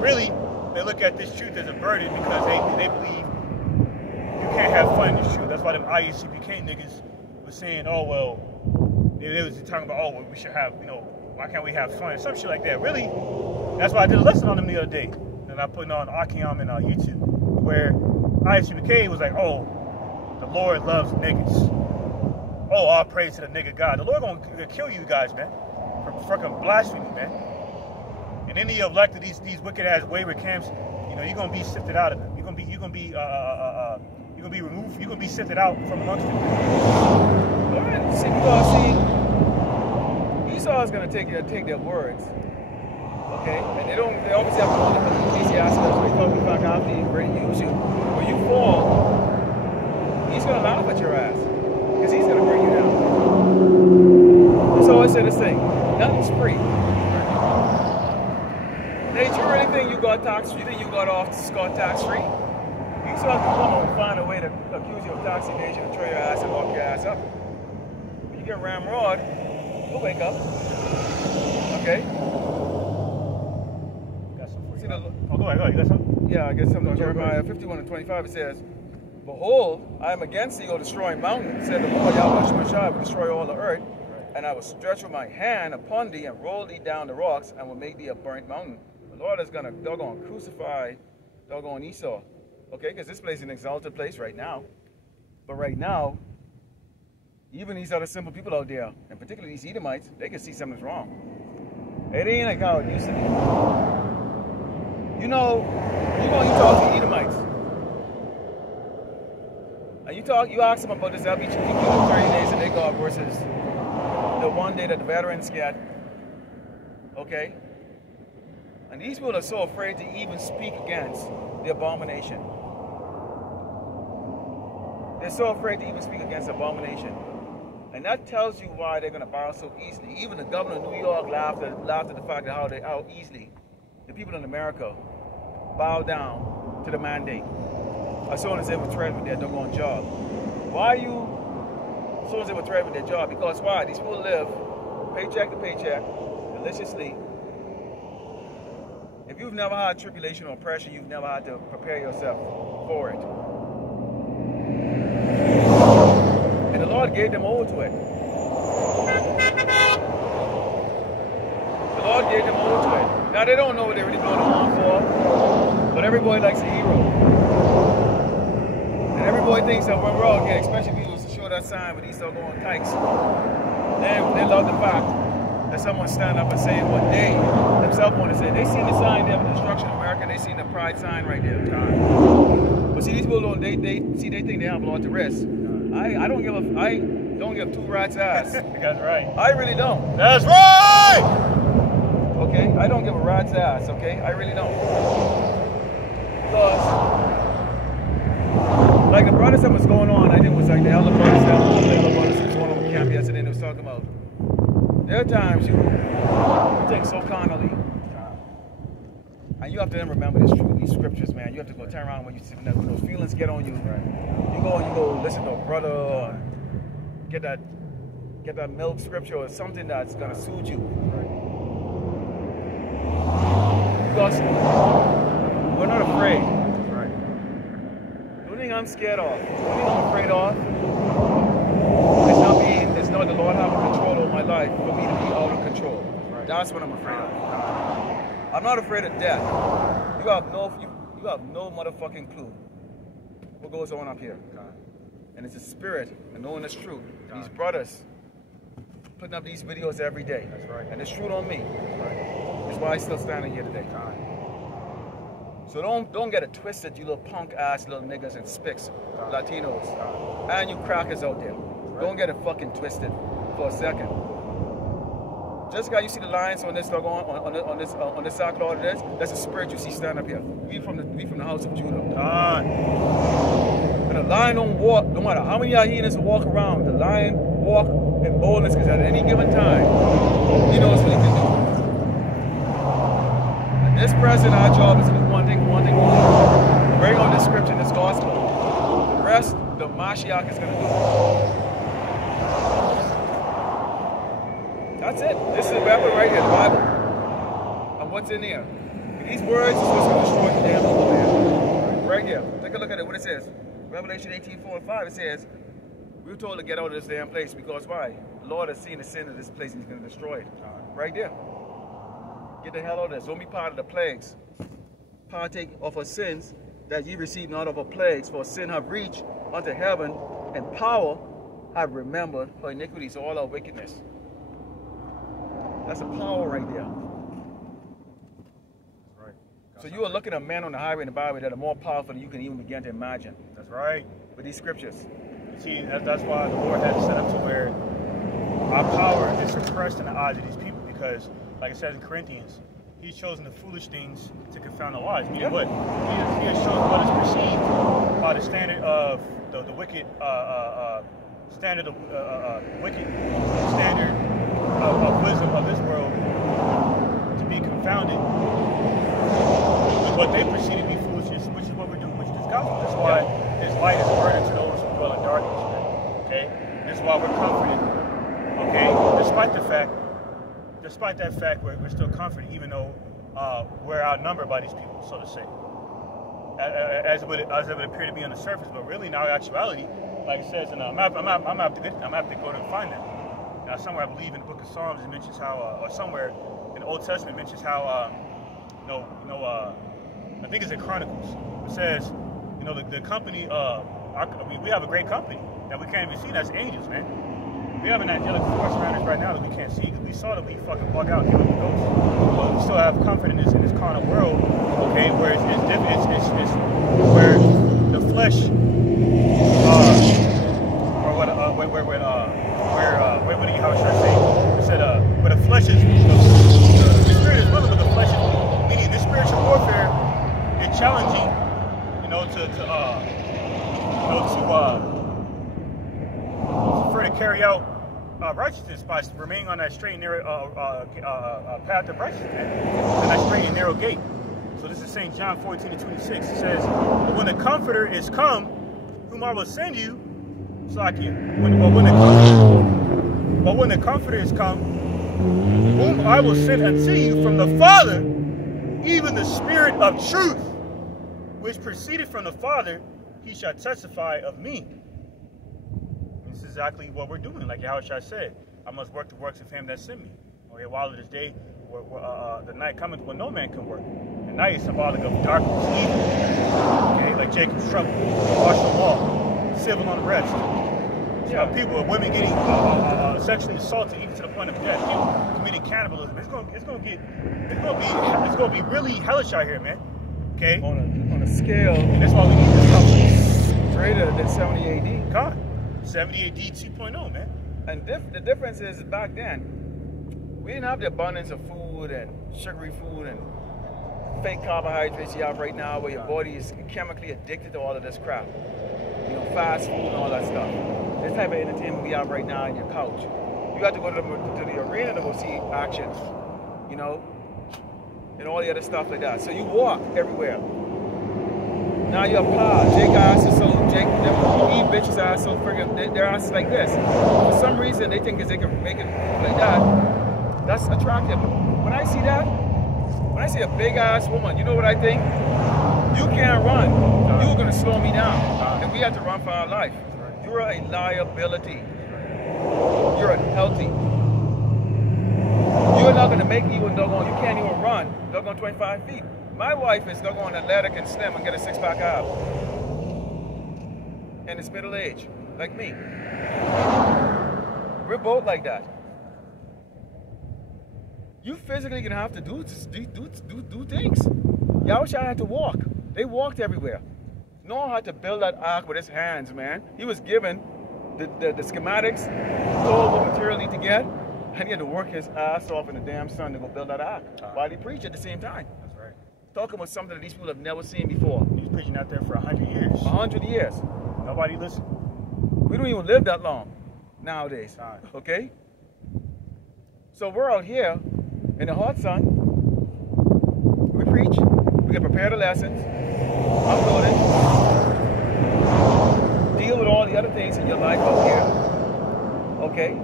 Really, they look at this truth as a burden because they believe you can't have fun in this truth. That's why them IUCPK niggas was saying, oh, well, they was talking about, oh, well, we should have, you know, why can't we have fun? Some shit like that. Really, that's why I did a lesson on them the other day. And I put it on Akiam and YouTube, where IUCPK was like, oh, the Lord loves niggas. Oh, all praise to the nigga God. The Lord gonna kill you guys, man, for fucking blasphemy, man. And any of like these wicked ass wayward camps, you know, you're gonna be sifted out of them. You're gonna be removed. You're gonna be sifted out from amongst them. All right, see, because Esau is gonna take their words, okay, and they always have to hold up with Ecclesiastes. They talk about how they ready to use you. When you fall, he's gonna laugh at your ass. Because he's going to bring you down. So I said this thing, nothing's free. Nate, you really think you got off scot tax free? You still have to come and find a way to accuse you of tax evasion and throw your ass and lock your ass up. When you get ramrod, you'll wake up. Okay? Got some for you. See the, oh, go ahead. You got something? Yeah, I guess something. Jeremiah 51:25, it says, behold, I am against thee, O destroying mountain, said the Lord Yahweh Shemashai, will destroy all the earth, and I will stretch with my hand upon thee and roll thee down the rocks and will make thee a burnt mountain. The Lord is going to doggone crucify doggone Esau. Okay, because this place is an exalted place right now. But right now, even these other simple people out there, and particularly these Edomites, they can see something's wrong. It ain't like how it used to be. You know, you talk to Edomites. And you ask them about this LBGTQ 30 days that they got versus the one day that the veterans get. Okay? And these people are so afraid to even speak against the abomination. They're so afraid to even speak against the abomination. And that tells you why they're going to bow so easily. Even the governor of New York laughed at the fact of how easily the people in America bow down to the mandate. As soon as they were threatened with their doggone job. Why as soon as they were threatened with their job? Because why? These people live paycheck to paycheck, deliciously. If you've never had tribulation or pressure, you've never had to prepare yourself for it. And the Lord gave them over to it. gave them over to it. Now they don't know what they're really going on for, but everybody likes a hero. And everybody thinks that when we're all here, especially people who show that sign when he start going kikes, they love the fact that someone stand up and say what they themselves want to say. They seen the sign there with the destruction of America, they seen the pride sign right there. But see, these people don't, they think they have a lot to risk. I don't give two rats ass. That's right. I really don't. That's right! Okay? I don't give a rat's ass, okay? I really don't. Because, like the brothers that was going on, I think it was like the elder brothers that was going on with camp yesterday, and they was talking about, there are times you think so carnally. And you have to then remember these scriptures, man. You have to go turn around when those feelings get on you. Right? You go listen to a brother, get that milk scripture or something that's gonna soothe you. Right? Because we're not afraid. Right. The only thing I'm scared of, the only thing I'm afraid of, it's not the Lord having control over my life for me to be out of control. Right. That's what I'm afraid of. I'm not afraid of death. You have no motherfucking clue what goes on up here. And it's a spirit, and knowing it's true. These brothers putting up these videos every day. That's right. And it's true on me. That's right. That's why I'm still standing here today. So don't get it twisted, you little punk ass little niggas and spics, Latinos, and you crackers out there. Right. Don't get it fucking twisted for a second. Just because you see the lines on this on this sackcloth of this, that's a spirit you see stand up here. We from the house of Judah. And the lion don't walk, no matter how many hyenas walk around, the lion walk in boldness because at any given time, he knows what he can do. And this present, our job is to do one thing only. Bring on this scripture, this gospel. The rest, the Mashiach is going to do. That's it. This is the weapon right here, the Bible. And what's in there? These words is what's going to destroy the damn evil man. Right here. Take a look at it, what it says. Revelation 18:4-5, it says, we were told to get out of this damn place because why? The Lord has seen the sin of this place and he's going to destroy it. Right there. Get the hell out of this. Don't be part of the plagues. Partake of our sins that ye receive not of our plagues, for sin have reached unto heaven, and power have remembered for iniquities, all our wickedness. That's a power right there. Right. So you are looking at men on the highway in the Bible that are more powerful than you can even begin to imagine. That's right. With these scriptures. You see, that's why the Lord has set up to where our power is suppressed in the eyes of these people because, like it says in Corinthians, He's chosen the foolish things to confound the wise. Meaning what? He has chosen what is perceived by the standard of the wicked, standard of wisdom of this world to be confounded with what they perceive to be foolishness, which is what we're doing, which is gospel. That's why His light is a burden to those who dwell in darkness. Okay, this is why we're comforted. Okay, despite that fact, we're still comforted, even though we're outnumbered by these people, so to say, as it would appear to be on the surface. But really, in our actuality, like it says, and I'm gonna have to go and find that. Now, somewhere I believe in the Book of Psalms it mentions how, or somewhere in the Old Testament it mentions how, I think it's in Chronicles. It says, the company. We have a great company that we can't even see. That's angels, man. We have an angelic force around us right now that we can't see because we saw that we fucking bug out and give up the ghost. But we still have comfort in this carnal world, okay, where it's where the flesh, how should I say? It said, where the flesh is, the spirit is willing, but the flesh is weak. Meaning, this spiritual warfare is challenging, to carry out righteousness by remaining on that straight and narrow path of righteousness and that straight and narrow gate. So this is St. John 14:26. It says, "But when the Comforter is come, whom I will send you," but when the Comforter is come, whom I will send unto you from the Father, even the Spirit of truth, which proceeded from the Father, he shall testify of me. This is exactly what we're doing. Like Yahushua said, I must work the works of him that sent me. Okay, while it is day, the night cometh when no man can work. The night is symbolic of darkness, evil. Okay, like Jacob's trouble, martial law, civil unrest. People, women getting sexually assaulted even to the point of death, people committing cannibalism. It's gonna be really hellish out here, man. Okay. On a scale, and that's why we need this stuff. Greater than 70 AD. God, 70 AD 2.0, man. And the difference is back then, we didn't have the abundance of food and sugary food and fake carbohydrates you have right now, where your body is chemically addicted to all of this crap. You know, fast food and all that stuff. This type of entertainment we have right now on your couch. You have to go to the arena to go see action, you know, and all the other stuff like that. So you walk everywhere. Now you have cars. Jake ass is so these bitches are so friggin' their ass is like this. For some reason they think they can make it like that. That's attractive. When I see that, when I see a big ass woman, you know what I think? You can't run. You're gonna slow me down. And we have to run for our life. You're a liability. You're unhealthy. You're not gonna make even doggone, you can't even run doggone 25 feet. My wife is doggone athletic and slim and get a 6-pack ab. And it's middle age, like me. We're both like that. You physically gonna have to do things. Yahusha had to walk. They walked everywhere. Noah had to build that ark with his hands, man. He was given the schematics, told what material he need to get, and he had to work his ass off in the damn sun to go build that ark while he preached at the same time. That's right. Talking about something that these people have never seen before. He's preaching out there for 100 years. 100 years. Nobody listened. We don't even live that long nowadays. Okay? So we're out here in the hot sun. We preach. We can prepare the lessons. Upload it. Deal with all the other things in your life out here. Okay?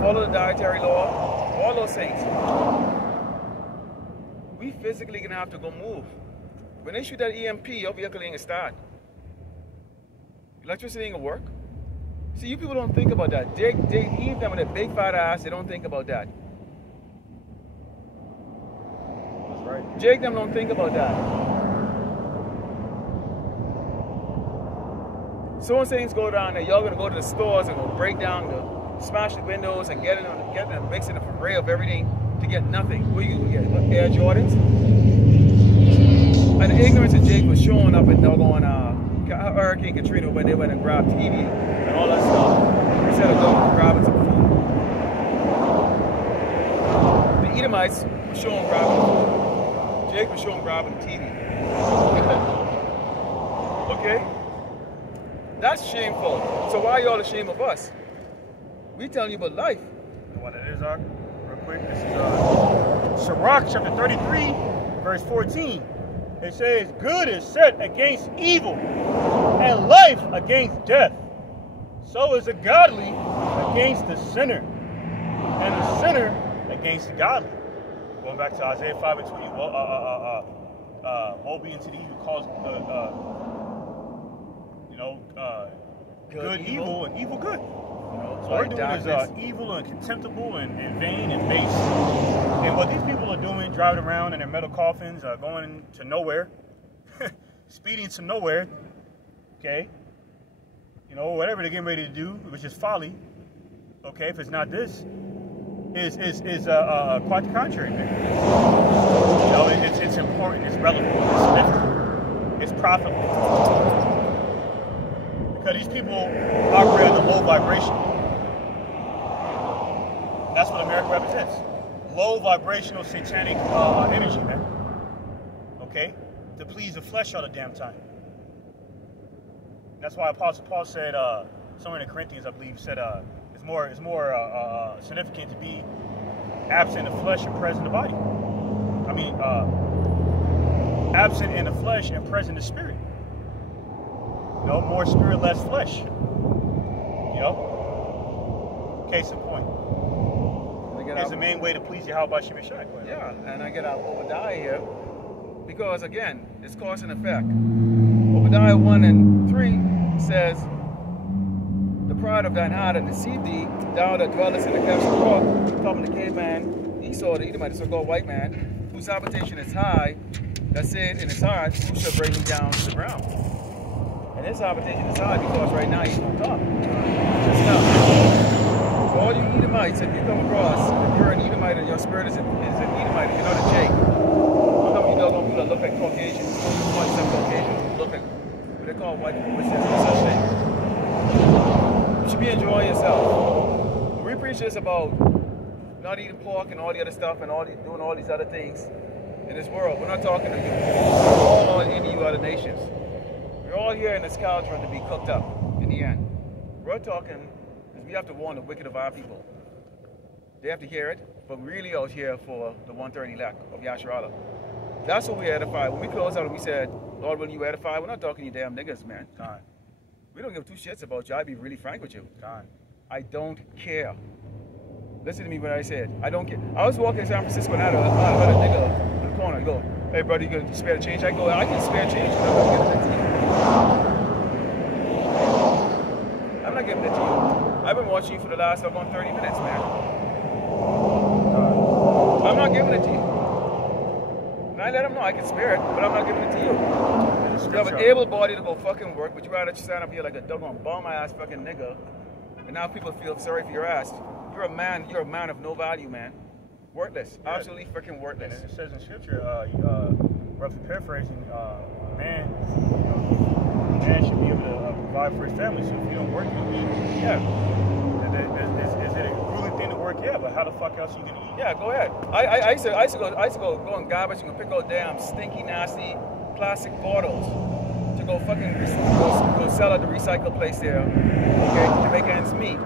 Follow the dietary law. All those things. We physically gonna have to go move. When they shoot that EMP, your vehicle ain't gonna start. Electricity ain't gonna work. See, you people don't think about that. They leave them with a big fat ass, they don't think about that. That's right. Jake them don't think about that. So things go down there, y'all gonna go to the stores and go break down smash the windows and get in and mix in a array of everything to get nothing. What are you gonna get? What, Air Jordans? And the ignorance of Jake was showing up in doggone Hurricane Katrina when they went and grabbed TV and all that stuff. Instead of going grabbing some food. The Edomites were showing grabbing food. Jake was showing grabbing TV. Okay? That's shameful. So why are y'all ashamed of us? We telling you about life. You know what it is, Ark? Real quick. This is Sirach chapter 33, verse 14. It says, good is set against evil, and life against death. So is the godly against the sinner, and the sinner against the godly. Going back to Isaiah 5 and 20, woe be unto thee who calls good evil and evil good. So what we're doing is evil and contemptible and vain and base. And what these people are doing, driving around in their metal coffins, going to nowhere, speeding to nowhere, okay? You know, whatever they're getting ready to do, which is folly, okay, if it's not this, is quite the contrary, man. You know, it's important, it's relevant, it's significant, it's profitable. Because these people operate on the low vibration. That's what America represents. Low vibrational satanic energy, man. Okay? To please the flesh all the damn time. That's why Apostle Paul said, somewhere in the Corinthians, I believe, said it's more significant to be absent in the flesh and present in the body. I mean, absent in the flesh and present in the spirit. You know, more spirit, less flesh. You know? Case in point. It's the main way to please you. How about Shemeshai? Yeah, and I get out Obadiah here because, again, it's cause and effect. Obadiah 1 and 3 says, the pride of thine heart and deceive thee, thou that dwellest in the caves of the rock, talking to caveman, Esau, the Edomite, the so-called white man, whose habitation is high, that said in his heart, who shall bring me down to the ground? And his habitation is high because right now he's on top. Just now. For all you Edomites, if you come across, if you're an Edomite and your spirit is an Edomite, you're not a Jake. Some of you don't know people that look like Caucasians, some Caucasians look like what they call white people, which is no such thing. You should be enjoying yourself. We preach this about not eating pork and all the other stuff and doing all these other things in this world. We're not talking to you. We're all any of you other nations. We're all here in this cauldron to be cooked up in the end. We're talking because we have to warn the wicked of our people. They have to hear it, but we're really out here for the 130 elect of Yasharallah. That's what we edify. When we close out and we said, Lord, will you edify? We're not talking to you damn niggas, man. God. We don't give two shits about you. I'll be really frank with you. God. I don't care. Listen to me what I said. I don't care. I was walking in San Francisco and I had a nigga in the corner. I go, hey, brother, you gonna spare the change? I go, I can spare change. I'm not giving it to you. I've been watching you for the last 30 minutes, man. I'm not giving it to you. And I let him know I can spare it, but I'm not giving it to you. You have an able body to go fucking work, but you rather stand up here like a doggone bum-ass fucking nigga, and now people feel sorry for your ass. You're a man of no value, man. Worthless. Yeah. Absolutely freaking worthless. And it says in scripture, roughly paraphrasing, man should be able to provide for his family. So if you don't work, you'll eat. Yeah. Is it a grueling thing to work? Yeah, but how the fuck else you gonna eat? Yeah, go ahead. I used to go in garbage and go pick out damn stinky, nasty plastic bottles to go fucking go sell at the recycle place there, okay, to make ends meet.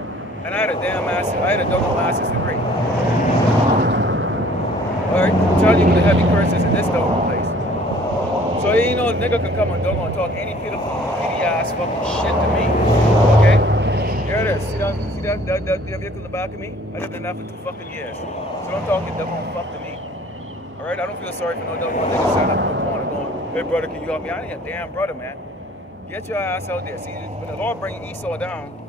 And I had a double master's degree. Alright, I'm telling you with the heavy curses in this double place. So you know, nigga can come and doggone talk any pitiful, pity ass fucking shit to me. Okay? Here it is. See that vehicle in the back of me? I lived in that for 2 fucking years. So don't talk your doggone fuck to me. Alright? I don't feel sorry for no doggone nigga standing up in the corner going, hey brother, can you help me? I ain't a damn brother, man. Get your ass out there. See, when the Lord bring Esau down,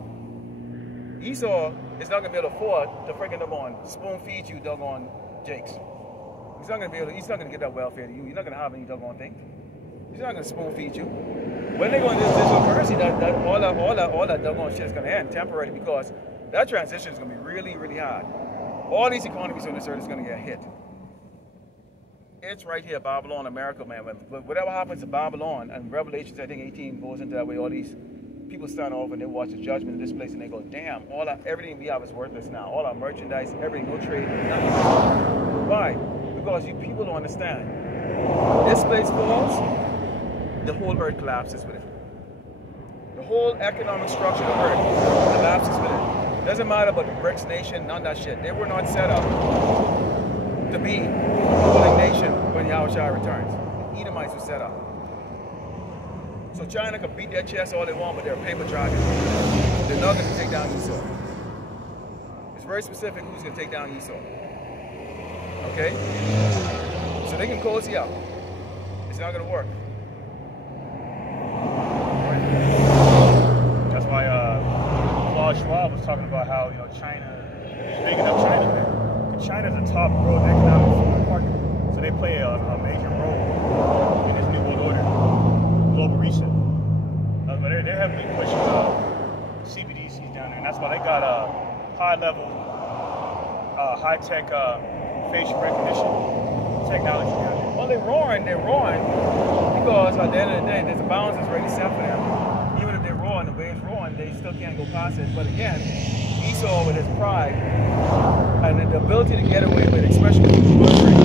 Esau is not gonna be able to afford to freaking doggone spoon feed you doggone Jakes. He's not gonna get that welfare to you. You're not gonna have any doggone thing. He's not gonna spoon feed you. When they go into this digital currency, all that doggone shit is gonna end temporarily because that transition is gonna be really, really hard. All these economies on this earth is gonna get hit. It's right here, Babylon, America, man. But whatever happens to Babylon, and Revelations, I think 18 goes into that way, all these people stand off and they watch the judgment in this place and they go, damn, everything we have is worthless now. All our merchandise, everything, no trade, nothing. Why? Because you people don't understand. When this place falls, the whole earth collapses with it. The whole economic structure of the earth collapses with it. Doesn't matter about the BRICS nation, none of that shit. They were not set up to be a ruling nation when Yahushua returns. The Edomites were set up. So China can beat their chest all they want, but they're a paper dragon. They're not going to take down Esau. It's very specific who's going to take down Esau. Okay? So they can cozy up. It's not going to work. That's why Klaus Schwab was talking about how China is big enough China, man. Because China's a top world economic supermarket, so they play a major role in this new world order, global reset. But they're heavily pushing CBDCs down there, and that's why they got high-level, high-tech facial recognition technology down there. Well, they're roaring because at the end of the day, there's a balance that's already set for them. Even if they're roaring, the way it's roaring, they still can't go past it. But again, Esau with his pride and the ability to get away with it, especially murdering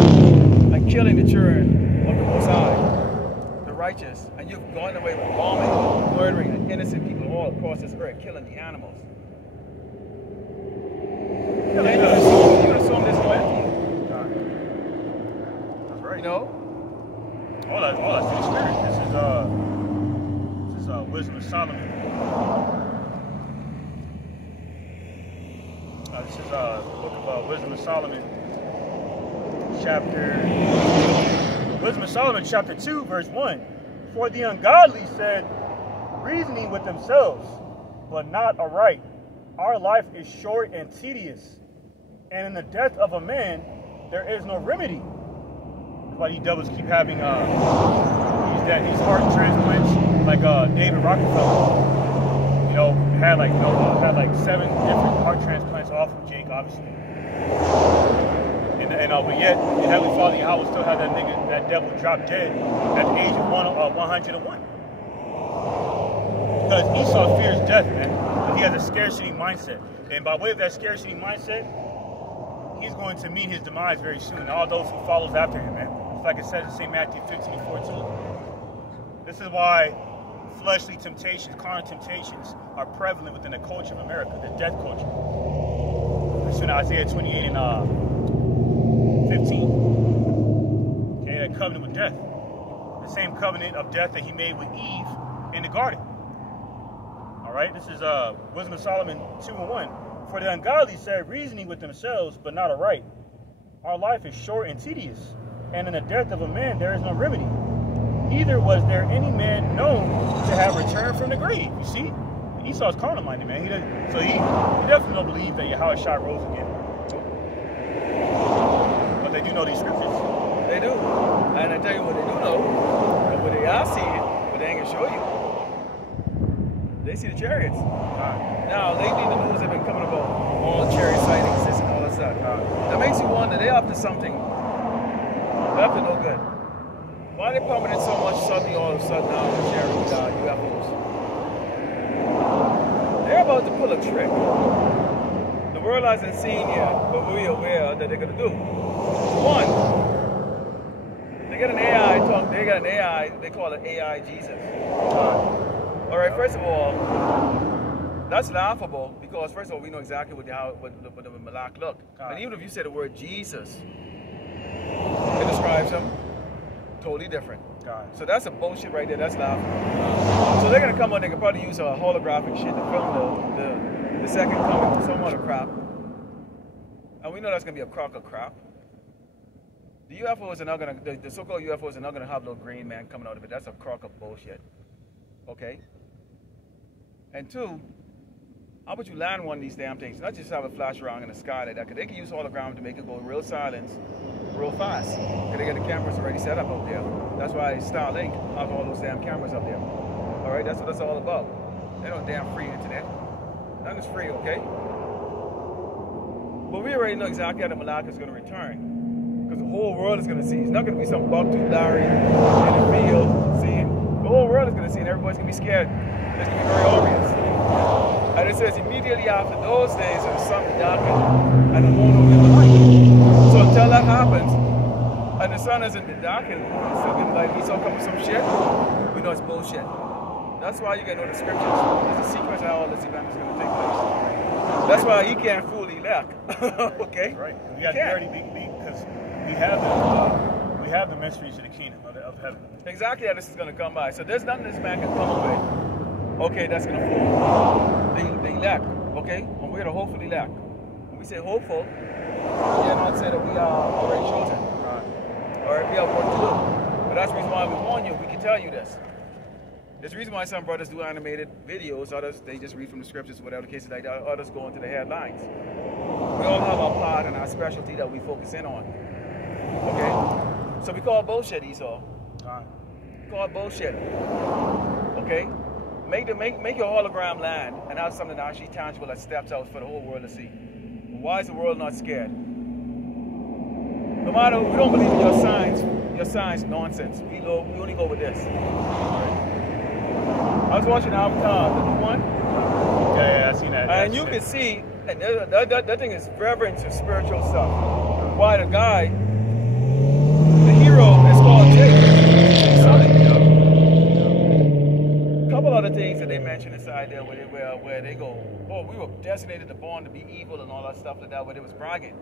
and killing the children of the Most High, the righteous, and you've gone away with bombing, murdering, and innocent people all across this earth, killing the animals. Then you assume this will end to you. That's right. You know? All that's to the spirit. This is Wisdom of Solomon. This is the book of Wisdom of Solomon, chapter 2, verse 1. For the ungodly said, reasoning with themselves, but not aright. Our life is short and tedious, and in the death of a man, there is no remedy. That's why these devils keep having these heart transplants, like David Rockefeller. You know, had like 7 different heart transplants off of Jake, obviously. But yet, the Heavenly Father Yahweh still had that devil drop dead at the age of 101. Because Esau fears death, man. He has a scarcity mindset. And by way of that scarcity mindset, he's going to meet his demise very soon. And all those who follows after him, man. It's like it says in St. Matthew 15:14. This is why fleshly temptations, carnal temptations are prevalent within the culture of America, the death culture. It's in Isaiah 28 and 15. Okay, that covenant with death. The same covenant of death that he made with Eve in the garden. All right, this is Wisdom of Solomon 2:1. For the ungodly say, reasoning with themselves, but not aright. Our life is short and tedious, and in the death of a man there is no remedy. Neither was there any man known to have returned from the grave. You see, Esau's carnal-minded, man. He definitely don't believe that Yahweh Shai rose again. But they do know these scriptures. They do, and I tell you what they do know, and what they are seeing, but they ain't gonna show you. They see the chariots. Now, lately the news have been coming about all chariot sightings, this and all that stuff. That makes you wonder, they're up to something. They're up to no good. Why are they pumping it so much suddenly all of a sudden now with chariot UFOs? They're about to pull a trick. The world hasn't seen yet, but we're aware that they're gonna do. One, they got an AI, they call it AI Jesus. All right, first of all, that's laughable because first of all, we know exactly what the Malak look. And even if you say the word Jesus, it describes him totally different. So that's a bullshit right there. That's laughable. So they're gonna come on. They can probably use a holographic shit to film the second coming or some other crap. And we know that's gonna be a crock of crap. The UFOs are not gonna. The so-called UFOs are not gonna have no green man coming out of it. That's a crock of bullshit. Okay. And two, how would you land one of these damn things? Not just have it flash around in the sky like that, because they can use hologram to make it go real silence, real fast. Because they got the cameras already set up out there. That's why Starlink has all those damn cameras up there. All right, that's what that's all about. They don't damn free internet. None is free, okay? But we already know exactly how the Malak is going to return. Because the whole world is going to see. It's not going to be some buck-tooth Larry in the field seeing. The whole world is going to see, and everybody's going to be scared. It's going to be very obvious. And it says immediately after those days, the sun darkened and the moon will be light. So until that happens, and the sun hasn't been darkened, it's still been like Esau come with some shit, we know it's bullshit. That's why you got to know the scriptures. There's a sequence how all this event is going to take place. That's why he can't fool elect. Okay? Right. We got because we have the mysteries of the kingdom of heaven. Exactly how this is going to come by. So there's nothing this man can come up with. Okay, that's going to fool the elect. Okay? And we're the hopeful elect. When we say hopeful, we cannot say that we are already chosen. Or we have work to do. But that's the reason why we warn you. We can tell you this. There's a reason why some brothers do animated videos, others they just read from the scriptures, whatever the case is like that, others go into the headlines. We all have our part and our specialty that we focus in on. Okay? So we call bullshit, Esau. We call it bullshit. Okay? Make your hologram land and have something actually tangible that steps out for the whole world to see. Why is the world not scared? No matter, we don't believe in your science nonsense. We only go with this. I was watching Avatar, the new one. Yeah, I seen that. And you can see, and that thing is very into spiritual stuff. Why the guy, the hero is called Jake. A couple other things that they mention inside there where they go, oh, we were designated to born to be evil and all that stuff like that, where they was bragging.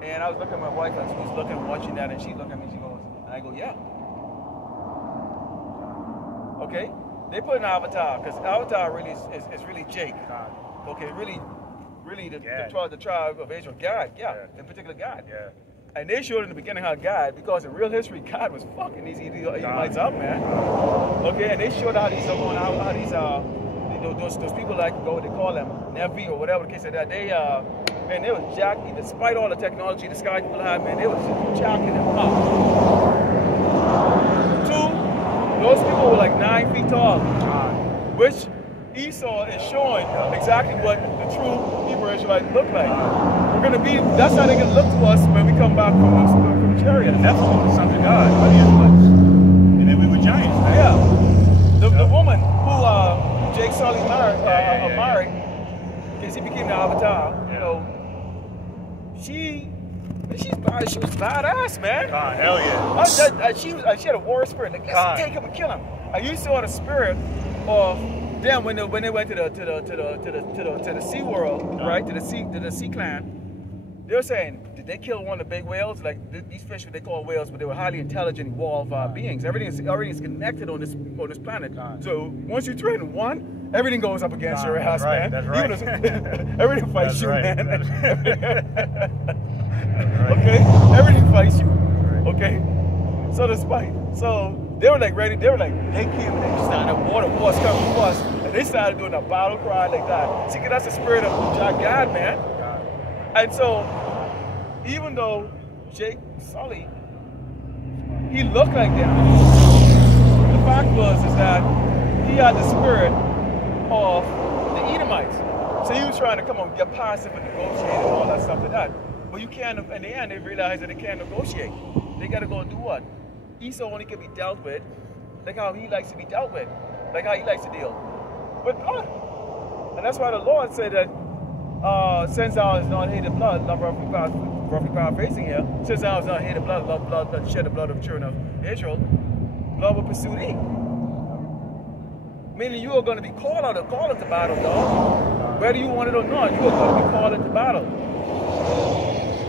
And I was looking at my wife and she was watching that, and she looked at me and she goes, and I go, yeah. Okay? They put an Avatar, because Avatar really is really Jake. Okay, really the tribe of Israel. God, in particular God. Yeah. And they showed in the beginning how God, because in real history, God was fucking these Edomites up, man. Okay, and they showed how these are going out, how these those people like go, they call them Nevi or whatever the case of that. They man, they was jacking, despite all the technology the sky people had, man, they was jacking them up. Two, those people were like 9 feet tall, which Esau is showing exactly what the true Hebrew Israelites look like. We're gonna be, that's how they're gonna look to us when we come back from chariot. That's what the sons of God, what is what? And then we were giants, man. Yeah. The woman who Jake Sully married, because he became the avatar, you know, she was badass, man. God, hell yeah. She had a warrior spirit. Like, let's take him and kill him. You saw the spirit of them when they went to the Sea World, right? To the Sea Clan. They were saying, did they kill one of the big whales? Like these fish, they call whales, but they were highly intelligent, evolved beings. Everything is connected on this planet. So once you threaten one, everything goes up against your ass, man. That's right. Everything fights you, man. Right. Okay, everything fights you. Okay, so they were like ready. They came and they started water was coming for us, and they started doing a battle cry like that. See, that's the spirit of God, man. And so, even though Jake Sully, he looked like them, the fact is that he had the spirit of the Edomites. So he was trying to come up and get passive and negotiate and all that stuff like that. But you can't, in the end, they realized that they can't negotiate. They got to go and do what? Esau only can be dealt with like how he likes to be dealt with, like how he likes to deal with blood. And that's why the Lord said that, since thou hast not hated blood, love roughly paraphrasing here, since thou hast not hated blood, love blood, shed the blood of the children of Israel, blood will pursue thee. Meaning you are going to be called into battle, dog. Whether you want it or not, you are going to be called into battle.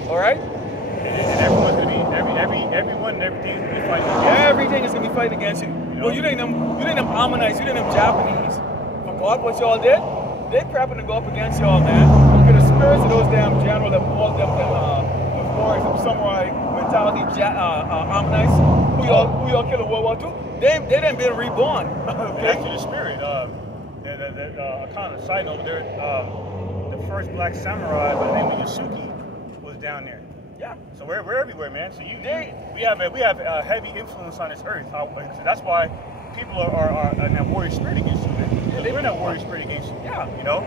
All right? And everyone's going to be, everyone and everything is going to be fighting against you. Everything is going to be fighting against you. Well, you ain't them Ammonites, you ain't them Japanese. For God, what y'all did? They prepping to go up against y'all, man. Because the spirits of those damn generals, those warriors, them samurai mentality, Ammonites, who y'all killed in World War II, they done been reborn. Okay? Back to the spirit. A kind of side note, there, the first black samurai by the name of Yasuki was down there. Yeah. So we're everywhere, man. So we have a heavy influence on this earth. So that's why people are in that warrior spirit against you, man. Yeah, they're in that warrior spirit against you. Yeah. You know?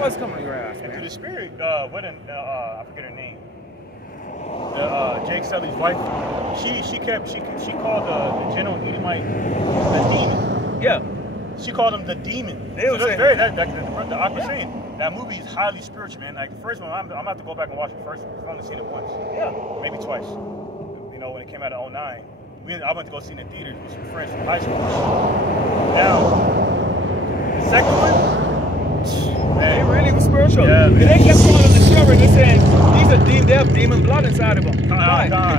What's coming to your ass, man? And to the spirit, I forget her name. Jake Sully's wife, she called the general Edomite the demon. Yeah. She called him the demon. They so that's very the Aqua saying. That movie is highly spiritual, man. Like the first one, I'm gonna have to go back and watch it first. I've only seen it once. Yeah. Maybe twice. You know, when it came out in 2009. I went to go see it in the theater with some friends from high school. Now, the second one, man, they really was spiritual. Yeah, and they kept calling the children. They saying they have demon blood inside of them.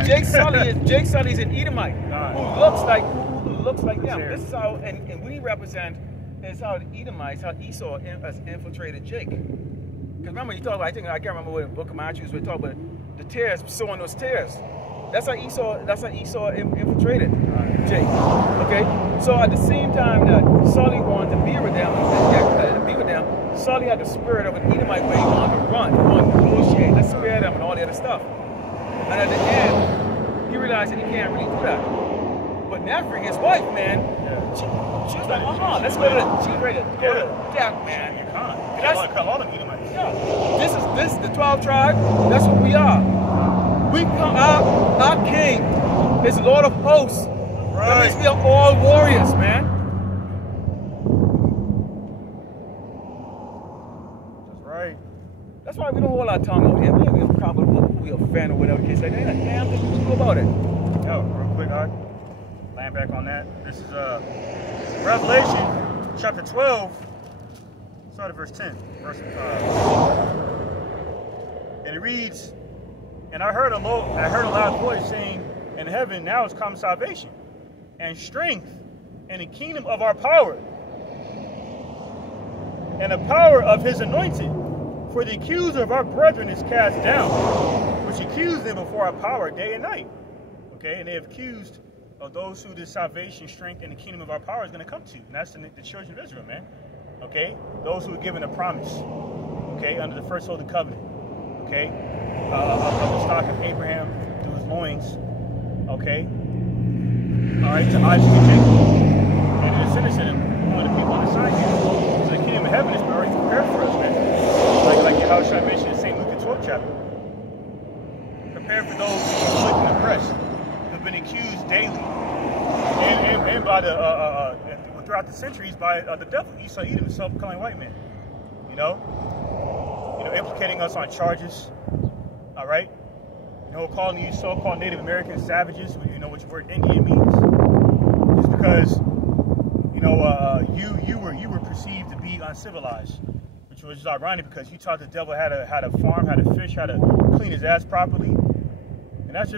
Jake Sully's an Edomite who looks like them. This is how, and we represent is how the Edomites, how Esau has infiltrated Jake. Because remember, you talk about, I can't remember what the book of Matthew we talk about the tares, sowing those tares. That's how Esau infiltrated Jake. Okay? So at the same time that Sully wanted to be with them, Sully had the spirit of an Edomite where he wanted to run, he wanted to negotiate, let's spare them and all the other stuff. And at the end, he realized that he can't really do that. But Nephri, his wife, man, she was like, let's go to she was ready to go to death, man. You can't. All them Edomites. Yeah. This is the 12 tribe. That's what we are. We come out, our king is Lord of hosts. Right. That means we are all warriors, man. That's right. That's why we don't hold our tongue out here. We have a problem with who we offend or whatever case. Like, there ain't a damn thing we can do about it. Yo, real quick, land back on that. This is Revelation chapter 12. Start at verse 10. And it reads, and I heard a loud voice saying, in heaven now has come salvation, and strength, and the kingdom of our power, and the power of his anointed. For the accuser of our brethren is cast down, which accused them before our power day and night. Okay, and they have accused of those who the salvation, strength, and the kingdom of our power is going to come to. And that's the children of Israel, man. Okay, those who were given a promise. Okay, under the first holy covenant. Okay, of the stock of Abraham through his loins. Okay, all right, to Isaac and Jacob, and the descendants of them, who are the people on the side here. So the kingdom of heaven is already prepared for us, man. Like Yahushua mentioned in St. Luke the 12th chapter. Prepared for those who are afflicted and oppressed, who've been accused daily, and by the throughout the centuries by the devil, Esau, Edom, self-proclaimed white man. You know, implicating us on charges. All right. Calling you so-called Native American savages, which word Indian means, just because you were perceived to be uncivilized, which was just ironic because you taught the devil how to farm, how to fish, how to clean his ass properly, and that's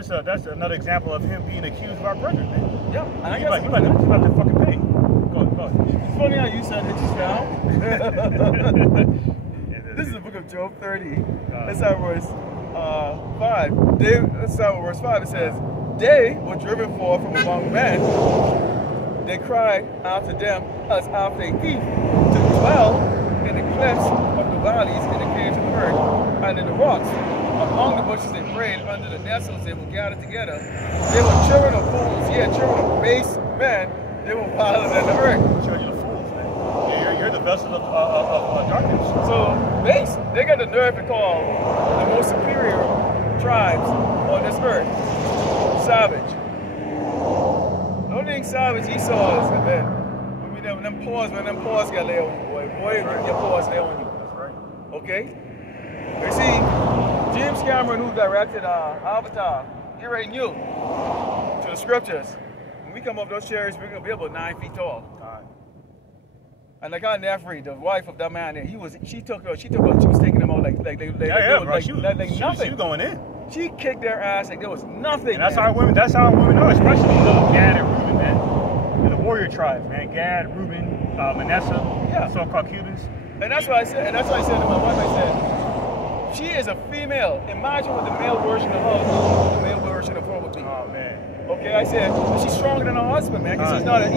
another example of him being accused of our brethren, man. Yeah, and I guess he's about to fucking pay. Go ahead. It's funny how you said it just now. This is the book of Job 30. Let's start with verse 5. Let's start with verse 5. It says, "They were driven forth from among men. They cried after them as after a thief, to dwell in the clefts of the valleys, in the caves of the earth, and in the rocks. Among the bushes they prayed, under the nettles they were gathered together. They were children of fools, children of base men. They were violent than the earth." Children of fools, man. Yeah, you're the vessel of darkness. So they got the nerve to call the most superior tribes on this earth savage. The only thing savage Esau is that them paws got lay on you, boy. Right. Your paws lay on you. That's right. Okay? You see, James Cameron, who directed Avatar, he already knew to the scriptures. When we come up those chairs, we're gonna be about 9 feet tall. And like our Nefri, the wife of that man there, she took her, she was taking them out like nothing. She was going in. She kicked their ass like there was nothing. And that's how our women are, especially Gad and Reuben, man. And the warrior tribes, man. Gad, Reuben, Manasseh, so-called Cubans. And that's why I said to my wife, I said, she is a female. Imagine what the male version of her, the male version of her would be. Oh man. Okay, I said, she's stronger than her husband, man, because he's not a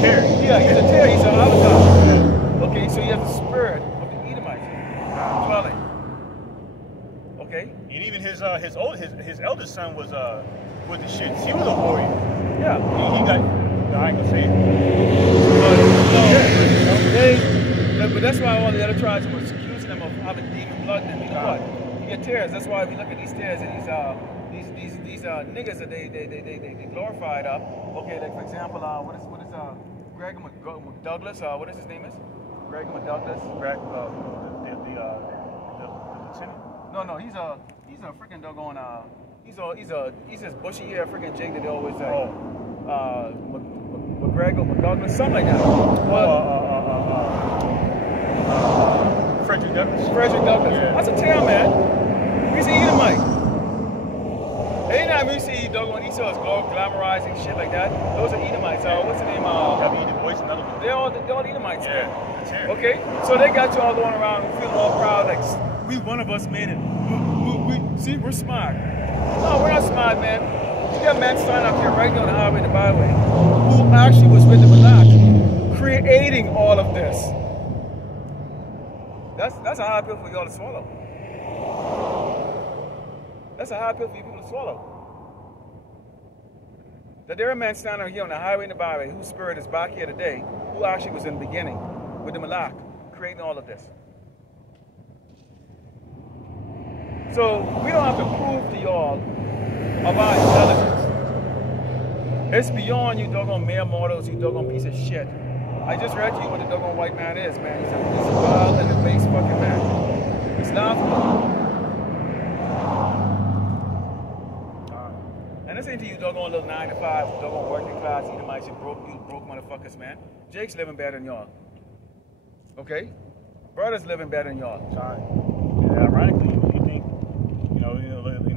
tear. Yeah, he's a tear, he's an avatar. Okay, so he has the spirit of the Edomites dwelling. Okay? And even his eldest son was the shits. He was a warrior. Yeah. He got, I ain't gonna say it. But that's why all the other tribes were accusing them of having demon blood in them. You know what? You get tears. That's why we look at these tears and these niggas that they glorified up. Okay, like for example, what is Greg McDouglas? What is his name is? Greg McDouglas. Greg, the lieutenant. No, he's a freaking doggone he's this bushy hair freaking Jake that they always say. McGregor, McDouglas, something like that. Frederick Douglass. Yeah. That's a tail, man. He's an Edomite. Anytime you see doggone Esau is glamorizing shit like that, those are Edomites. What's the name? W.E. Du Bois, another one. They're all Edomites. Yeah, that's it. Okay, so they got you all going around and feeling all proud, like we one of us made it. We're smart. No, we're not smart, man. You got men standing up here right now on the highway and the byway who actually was with the Malak, creating all of this. That's a hard pill for y'all to swallow. That's a hard pill for you people to swallow. That there are men standing here on the highway and the byway whose spirit is back here today, who actually was in the beginning with the Malak, creating all of this. So we don't have to prove to y'all of our intelligence. It's beyond you doggone mere mortals, you doggone piece of shit. I just read to you what the doggone white man is, man. He's a wild and a base fucking man. He's laughable. And this ain't to you doggone little 9 to 5, doggone working class, Edomites, you broke motherfuckers, man. Jake's living better than y'all. Okay? Brother's living better than y'all. Yeah, ironically, you think,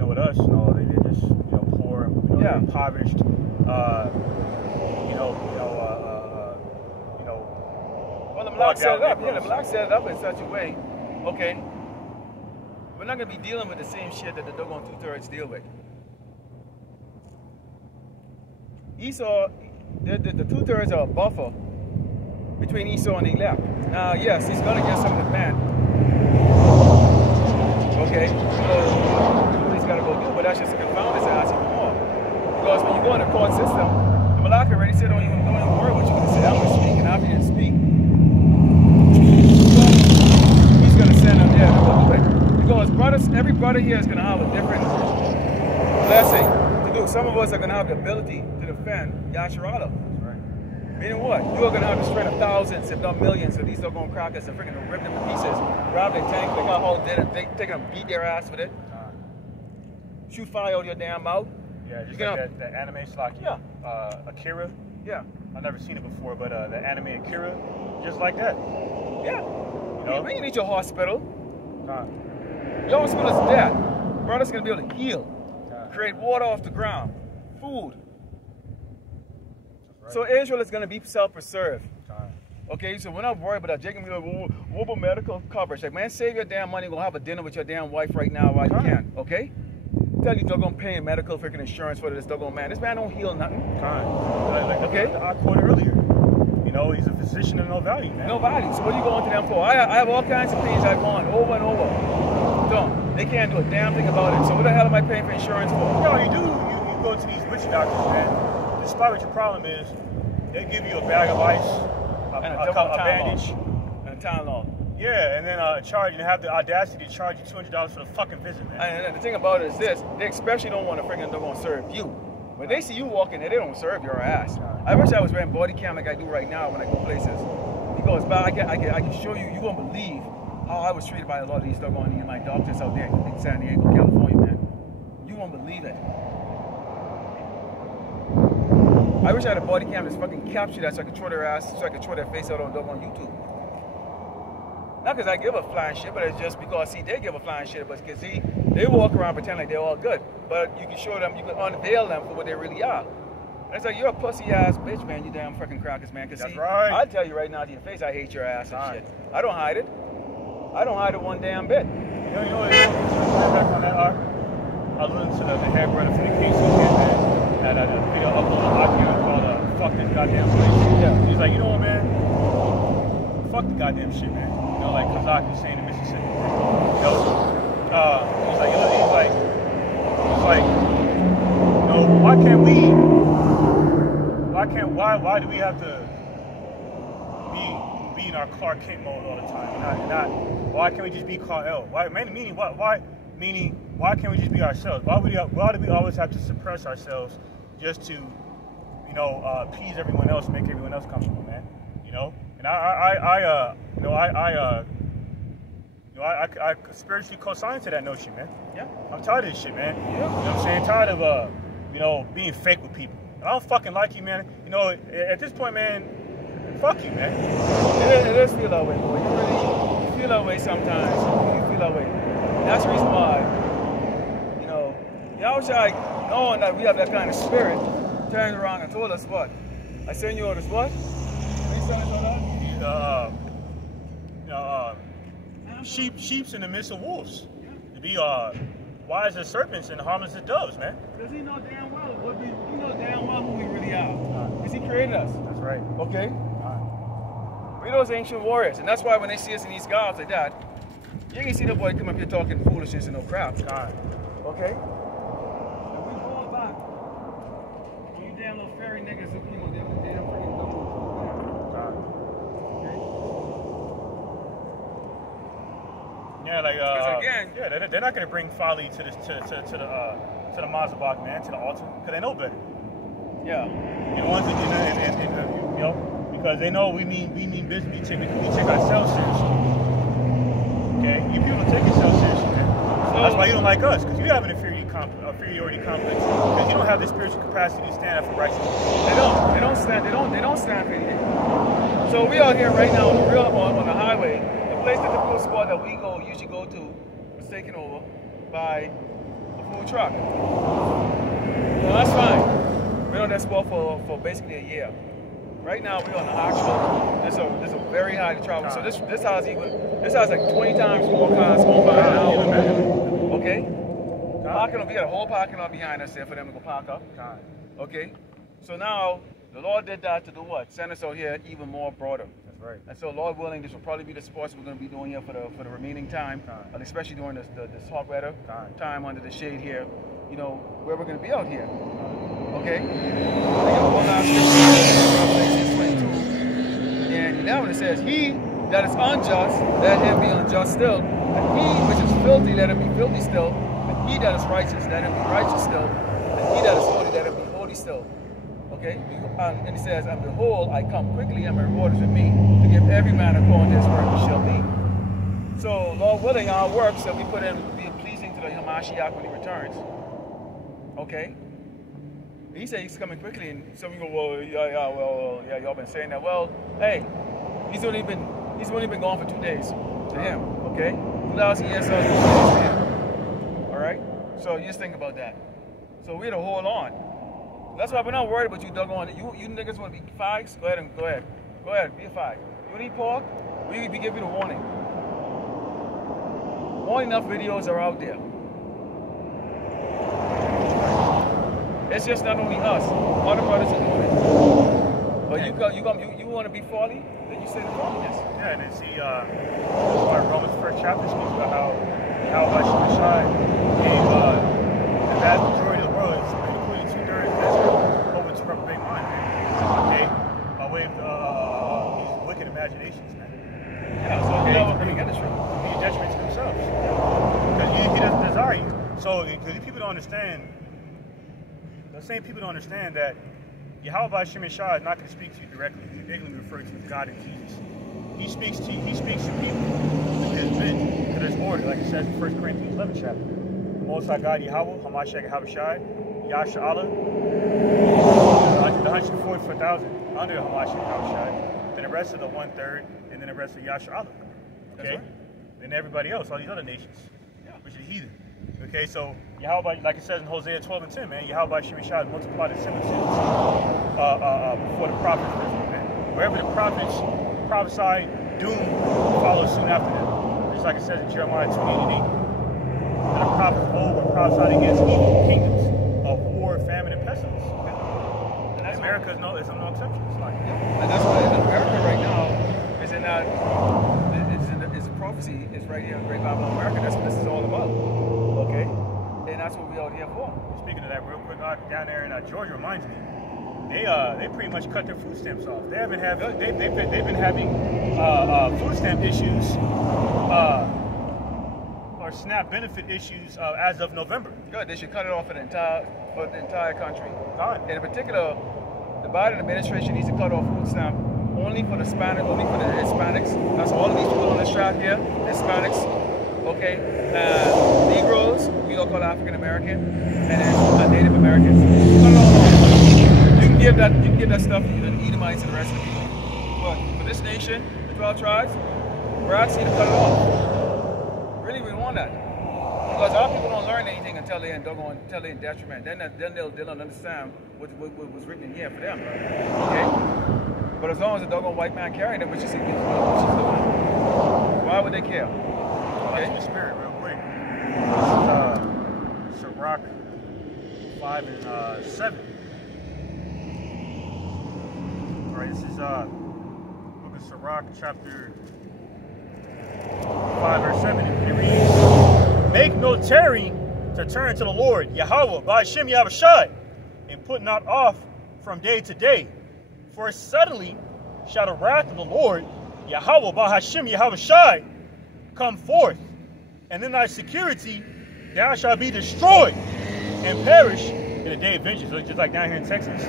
with us, they're just, poor and impoverished, Well, the Malak set it up. Yeah, the Malak set it up in such a way. Okay, we're not gonna be dealing with the same shit that the doggone 2/3 deal with. Esau, the 2/3 are a buffer between Esau and Elab. Now, yes, he's going to get some of the man. Okay? So, he's got to go do, but that's just to confound his ass even more. Because when you go in the court system, the Malak already said, don't even worry what you're going to say. I'm going to speak, and after you speak, he's going to send them there to go do it. Because brothers, every brother here is going to have a different blessing to do. Some of us are going to have the ability to defend Yasharala. Meaning what? You are going to have the strength of thousands, if not millions, of these doggone crackers and freaking rip them to pieces, grab their tank, they got how did it, take them, beat their ass with it, shoot fire out of your damn mouth. Yeah, just like that anime Slaki. Yeah. Akira. Yeah. I've never seen it before, but the anime Akira, just like that. Yeah. You know? When you need your hospital, your hospital is dead. Brother's going to be able to heal, create water off the ground, food. So Israel is going to be self-preserved. Okay, so we're not worried about that. Jacob, what about medical coverage? Like, man, save your damn money. Go have a dinner with your damn wife right now while you can. Okay? Tell you they're going to pay medical freaking insurance for this doggone man. This man don't heal nothing. Okay? I quoted earlier. You know, he's a physician of no value, man. No value. So what are you going to them for? I have all kinds of things I've gone over and over. Don't. They can't do a damn thing about it. So what the hell am I paying for insurance for? No, you do. You go to these witch doctors, man. Despite what your problem is, they give you a bag of ice, a bandage, and a Tylenol. Yeah, and then charge, and have the audacity to charge you $200 for the fucking visit, man. And the thing about it is this: they especially don't want to freaking, they're gonna serve you. When they see you walking there, they don't serve your ass. I wish I was wearing body cam like I do right now when I go places. Because, but I can show you, you won't believe how I was treated by a lot of these doggone my doctors out there in San Diego, California, man. You won't believe it. I wish I had a body cam that's fucking capture that so I could throw their ass, so I could throw their face out on YouTube. Not because I give a flying shit, but it's just because, see, they give a flying shit, but because they walk around pretend like they're all good. But you can show them, you can unveil them for what they really are. And it's like, you're a pussy ass bitch, man, you damn fucking crackers, man. Because see, I'll tell you right now to your face, I hate your ass and shit. I don't hide it. I don't hide it one damn bit. You know, back on that arc, I was listening to the head brother from the KC campaign. Had a video uploaded on Akira called Fuck This Goddamn Place. Yeah. He's like, you know what, man? Fuck the goddamn shit, man. You know, like Kazakh is saying in Mississippi. You know? He's like, you know, why can't we? Why do we have to be in our Clark Kent mode all the time? Why can't we just be Kal-El? Why can't we just be ourselves? Why do we always have to suppress ourselves just to, you know, appease everyone else, make everyone else comfortable, man? You know? And I spiritually co-sign to that notion, man. Yeah. I'm tired of this shit, man. Yeah. You know what I'm saying? Tired of you know, being fake with people. I don't fucking like you, man. You know, at this point, man, fuck you, man. It does feel that way, boy. You feel that way sometimes. You feel that way. That's the reason why, you know, Yahushua, knowing that we have that kind of spirit, turned around and told us what? I send you orders what? What you send us on that? Sheep's in the midst of wolves. To be wise as serpents and harmless as doves, man. Because he know damn well who we really are. Because he created us. That's right. Okay? We're those ancient warriors. And that's why when they see us in these garbs like that, you can see the boy come up here talking foolishness and no crap. Okay? And we fall back. You damn little fairy niggas who came on there, they don't freaking know. Yeah, like again, yeah, they're not gonna bring folly to the Mazabak, man, to the altar, because they know better. Yeah. You know, you know, because they know we mean business. We take ourselves seriously. Okay, you people take yourselves seriously, man. So that's why you don't like us, because you have an inferiority complex, because you don't have the spiritual capacity to stand up for righteousness. They don't stand for anything. So we are here right now on the highway. The place, the typical spot that we usually go to, was taken over by a food truck. So that's fine. We're on that spot for basically a year. Right now we're on the actual. There's a very high travel. So this has like 20 times more cars going by an hour. Okay. We got a whole parking lot behind us there for them to go park up. Okay. So now the Lord did that to do what? Send us out here even more broader. right. And so, Lord willing, this will probably be the sports we're going to be doing here for the remaining time, and especially during this hot weather time under the shade here. You know, where we're going to be out here. Okay? I got one last scripture, 22 and 11. It says, "He that is unjust, let him be unjust still. And he which is filthy, let him be filthy still. And he that is righteous, let him be righteous still. And he that is holy, let him be holy still." Okay? And it says, "And behold, I come quickly, and my reward is with me, to give every man according to his work shall be." So, Lord willing, our works that we put in will be pleasing to the Hamashiach when he returns. Okay? He said he's coming quickly, and some of you go, "Well, yeah, y'all been saying that." Well, hey, he's only been gone for 2 days to him. Okay? 2,000 years to him. All right? So you just think about that. So we had to hold on. That's why we're not worried about you doggone it. You niggas want to be fags? Go ahead, be a fag. You want to eat pork? We give you the warning. More enough videos are out there. It's just not only us. Other brothers are doing it. But you want to be folly? Then you say the folliness. Yeah, and then see, Romans 1st chapter speaks about how Shai gave the vast majority of the world, including 2/3 of Israel, over to reprobate mind, man. Okay, by way of these wicked imaginations, man. Yeah, so okay, I mean, get it straight. To be a detriment to themselves, because he doesn't desire you. So, because people don't understand. The same people don't understand that Yahweh Shem Shai is not going to speak to you directly. He's basically referred to as God and Jesus. He speaks to people, to his men, to his order, like it says in 1 Corinthians 11 chapter. The Most High God Yahweh, Hamashiach Habashai, Yasha Allah, the 144,000 under Hamashiach Habashai, then the rest of the 1/3, and then the rest of Yasha Allah. Okay? Right. Then everybody else, all these other nations, which are heathen. Okay, so Yahweh, like it says in Hosea 12 and 10, man, Yahweh Shem Shai multiplied his similitudes before the prophets, man. Wherever the prophets prophesied, doom follows soon after them. Just like it says in Jeremiah 28 and 8. And the prophets of old were prophesied against evil kingdoms of war, famine, and pestilence. And that's America is no exception. It's like, and that's why America right now is in that. It's a prophecy. It's right here in Great Babylon, America. That's what this is all about. Okay, and that's what we out here for. Speaking of that, real quick, down there in Georgia reminds me, they pretty much cut their food stamps off. They've been having food stamp issues or SNAP benefit issues as of November. Good. They should cut it off for the entire country. God. And in particular, the Biden administration needs to cut off food stamp only for the Hispanics. That's all of these people on this track here, Hispanics. Okay, Negroes, we don't call African American, and then Native Americans. Cut it all off. You can give that stuff to the Edomites and the rest of the people. But for this nation, the 12 tribes, we're asking you to cut it off. Really, we want that. Because our people don't learn anything until they're in detriment. Then they'll understand what was written in here for them. Okay? But as long as the doggone white man carrying them, which is against what she's doing, why would they care? Okay. The spirit, real quick. This is Sirach 5 and 7. All right, this is book of Sirach, chapter 5, verse 7. It reads, "Make no tarrying to turn to the Lord, Yahweh, by Shem Yahushai, and put not off from day to day. For suddenly shall the wrath of the Lord, Yahweh, by Hashem Yahushai, come forth, and in thy security thou shalt be destroyed and perish in the day of vengeance." So just like down here in Texas,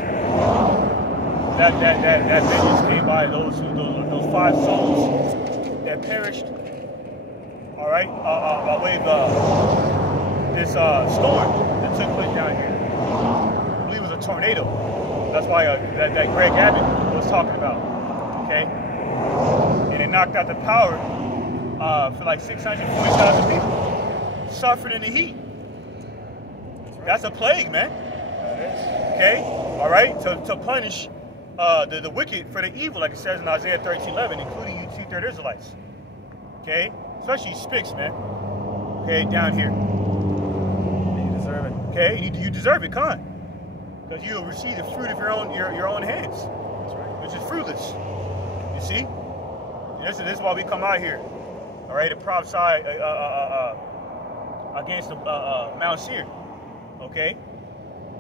that vengeance came by those 5 souls that perished. All right, by way of this storm that took place down here. I believe it was a tornado. That's why that Greg Abbott was talking about. Okay, and it knocked out the power for like 640,000 people suffered in the heat. That's a plague, man. Okay, all right, to punish the wicked for the evil, like it says in Isaiah 13:11, including you 2/3 Israelites. Okay, especially Spicks, man. Okay, down here. You deserve it. Okay, you deserve it, Khan, because you will receive the fruit of your own hands, which is fruitless. You see, This is why we come out here. All right, to prophesy against Mount Seir. Okay,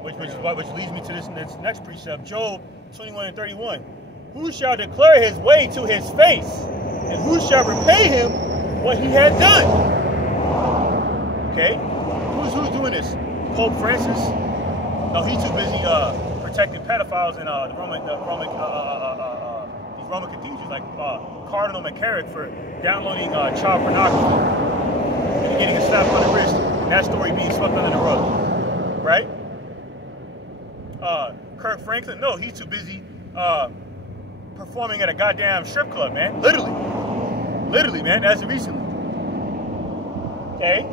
which leads me to this next precept, Job 21:31. Who shall declare his way to his face, and who shall repay him what he had done? Okay, who's doing this? Pope Francis? No, he's too busy protecting pedophiles in the Roman cathedrals, like Cardinal McCarrick for downloading child pornography and getting a slap on the wrist, and that story being swept under the rug, right? Kirk Franklin? No, he's too busy performing at a goddamn strip club, man. Literally, man. That's recently. Okay.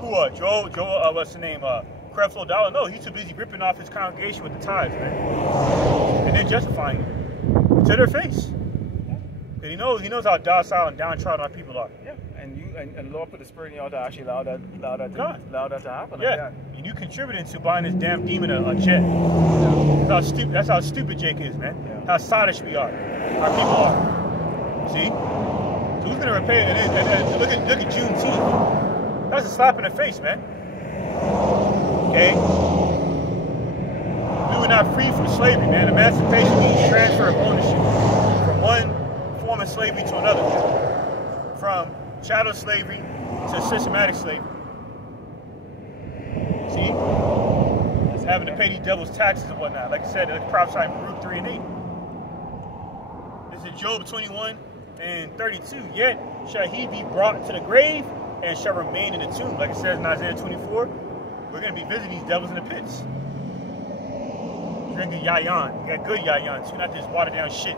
Who? Joe. What's the name? Creflo Dollar? No, he's too busy ripping off his congregation with the tithes, man, and then justifying it to their face. Because he knows how docile and downtrodden our people are. Yeah. And the Lord put the spirit in y'all to actually allow that to happen. Yeah. Like And you contributing to buying this damn demon a jet. Yeah. That's how stupid Jake is, man. Yeah. How sottish we are. Our people are. See? So who's gonna repay it? And look at Juneteenth. That's a slap in the face, man. Okay? We were not free from slavery, man. Emancipation means transfer of ownership from one form of slavery to another. From chattel slavery to systematic slavery. See? It's having to pay these devil's taxes and whatnot. Like I said, it's prophesying in Baruch 3:8. This is Job 21:32. Yet shall he be brought to the grave and shall remain in the tomb. Like it says in Isaiah 24, we're going to be visiting these devils in the pits. Drinking yayan. You got good yayan too, not this watered down shit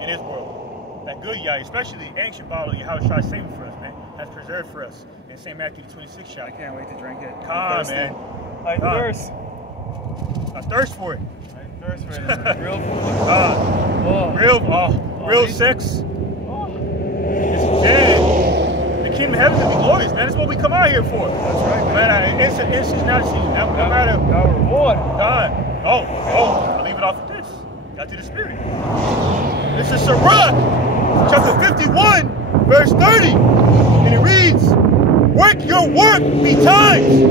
in this world. That good yayan, especially the ancient bottle of Yahweh saving for us, man. That's preserved for us in St. Matthew 26 chapter. I can't wait to drink it. Come on, man. I thirst. I thirst for it. I thirst for it. Real food. Real sex. It's dead. The kingdom of heaven is glorious, man. That's what we come out here for. That's right, man. Instant, not season. No matter. Our reward. God. I'll leave it off of this. Got to the spirit. This is Sirach, chapter 51, verse 30. And it reads, work your work betimes,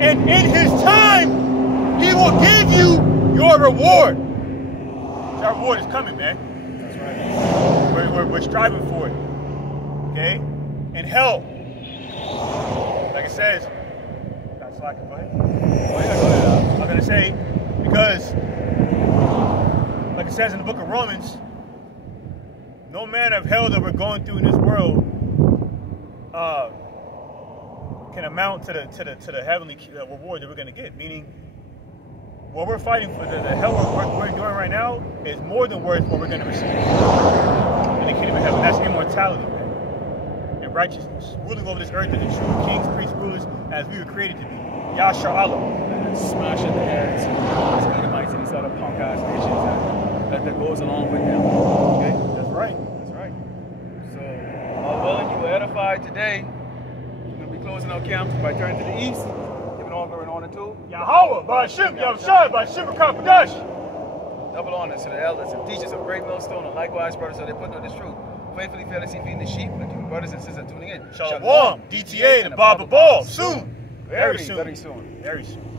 and in his time, he will give you your reward. Our reward is coming, man. That's right. We're striving for it. Okay? In hell, like it says, that's like, go ahead. I'm going to say, because, like it says in the book of Romans, no man of hell that we're going through in this world can amount to the heavenly reward that we're going to get. Meaning, what we're fighting for, the hell we're doing right now, is more than worth what we're going to receive in the kingdom of heaven. That's immortality, man, and righteousness, ruling over this earth as the true kings, priests, rulers, as we were created to be. Yasha Allah. And smashing the heads of these Edomites and these other punk ass nations that goes along with them. Okay? That's right. That's right. So, all willing, you were edified today. We're going to be closing our camps by turning to the east, giving all glory and honor to Yahweh, Ba'ashim, Yahushua, Ba'ashim, Kakadash. double honor to the elders and teachers of Great Millstone, and likewise, brothers, so they put on this truth. Faithfully, fearlessly feeding the sheep, and to the brothers and sisters tuning in. Shalom, DTA, and Baba Ball. Soon. Very soon. Very soon.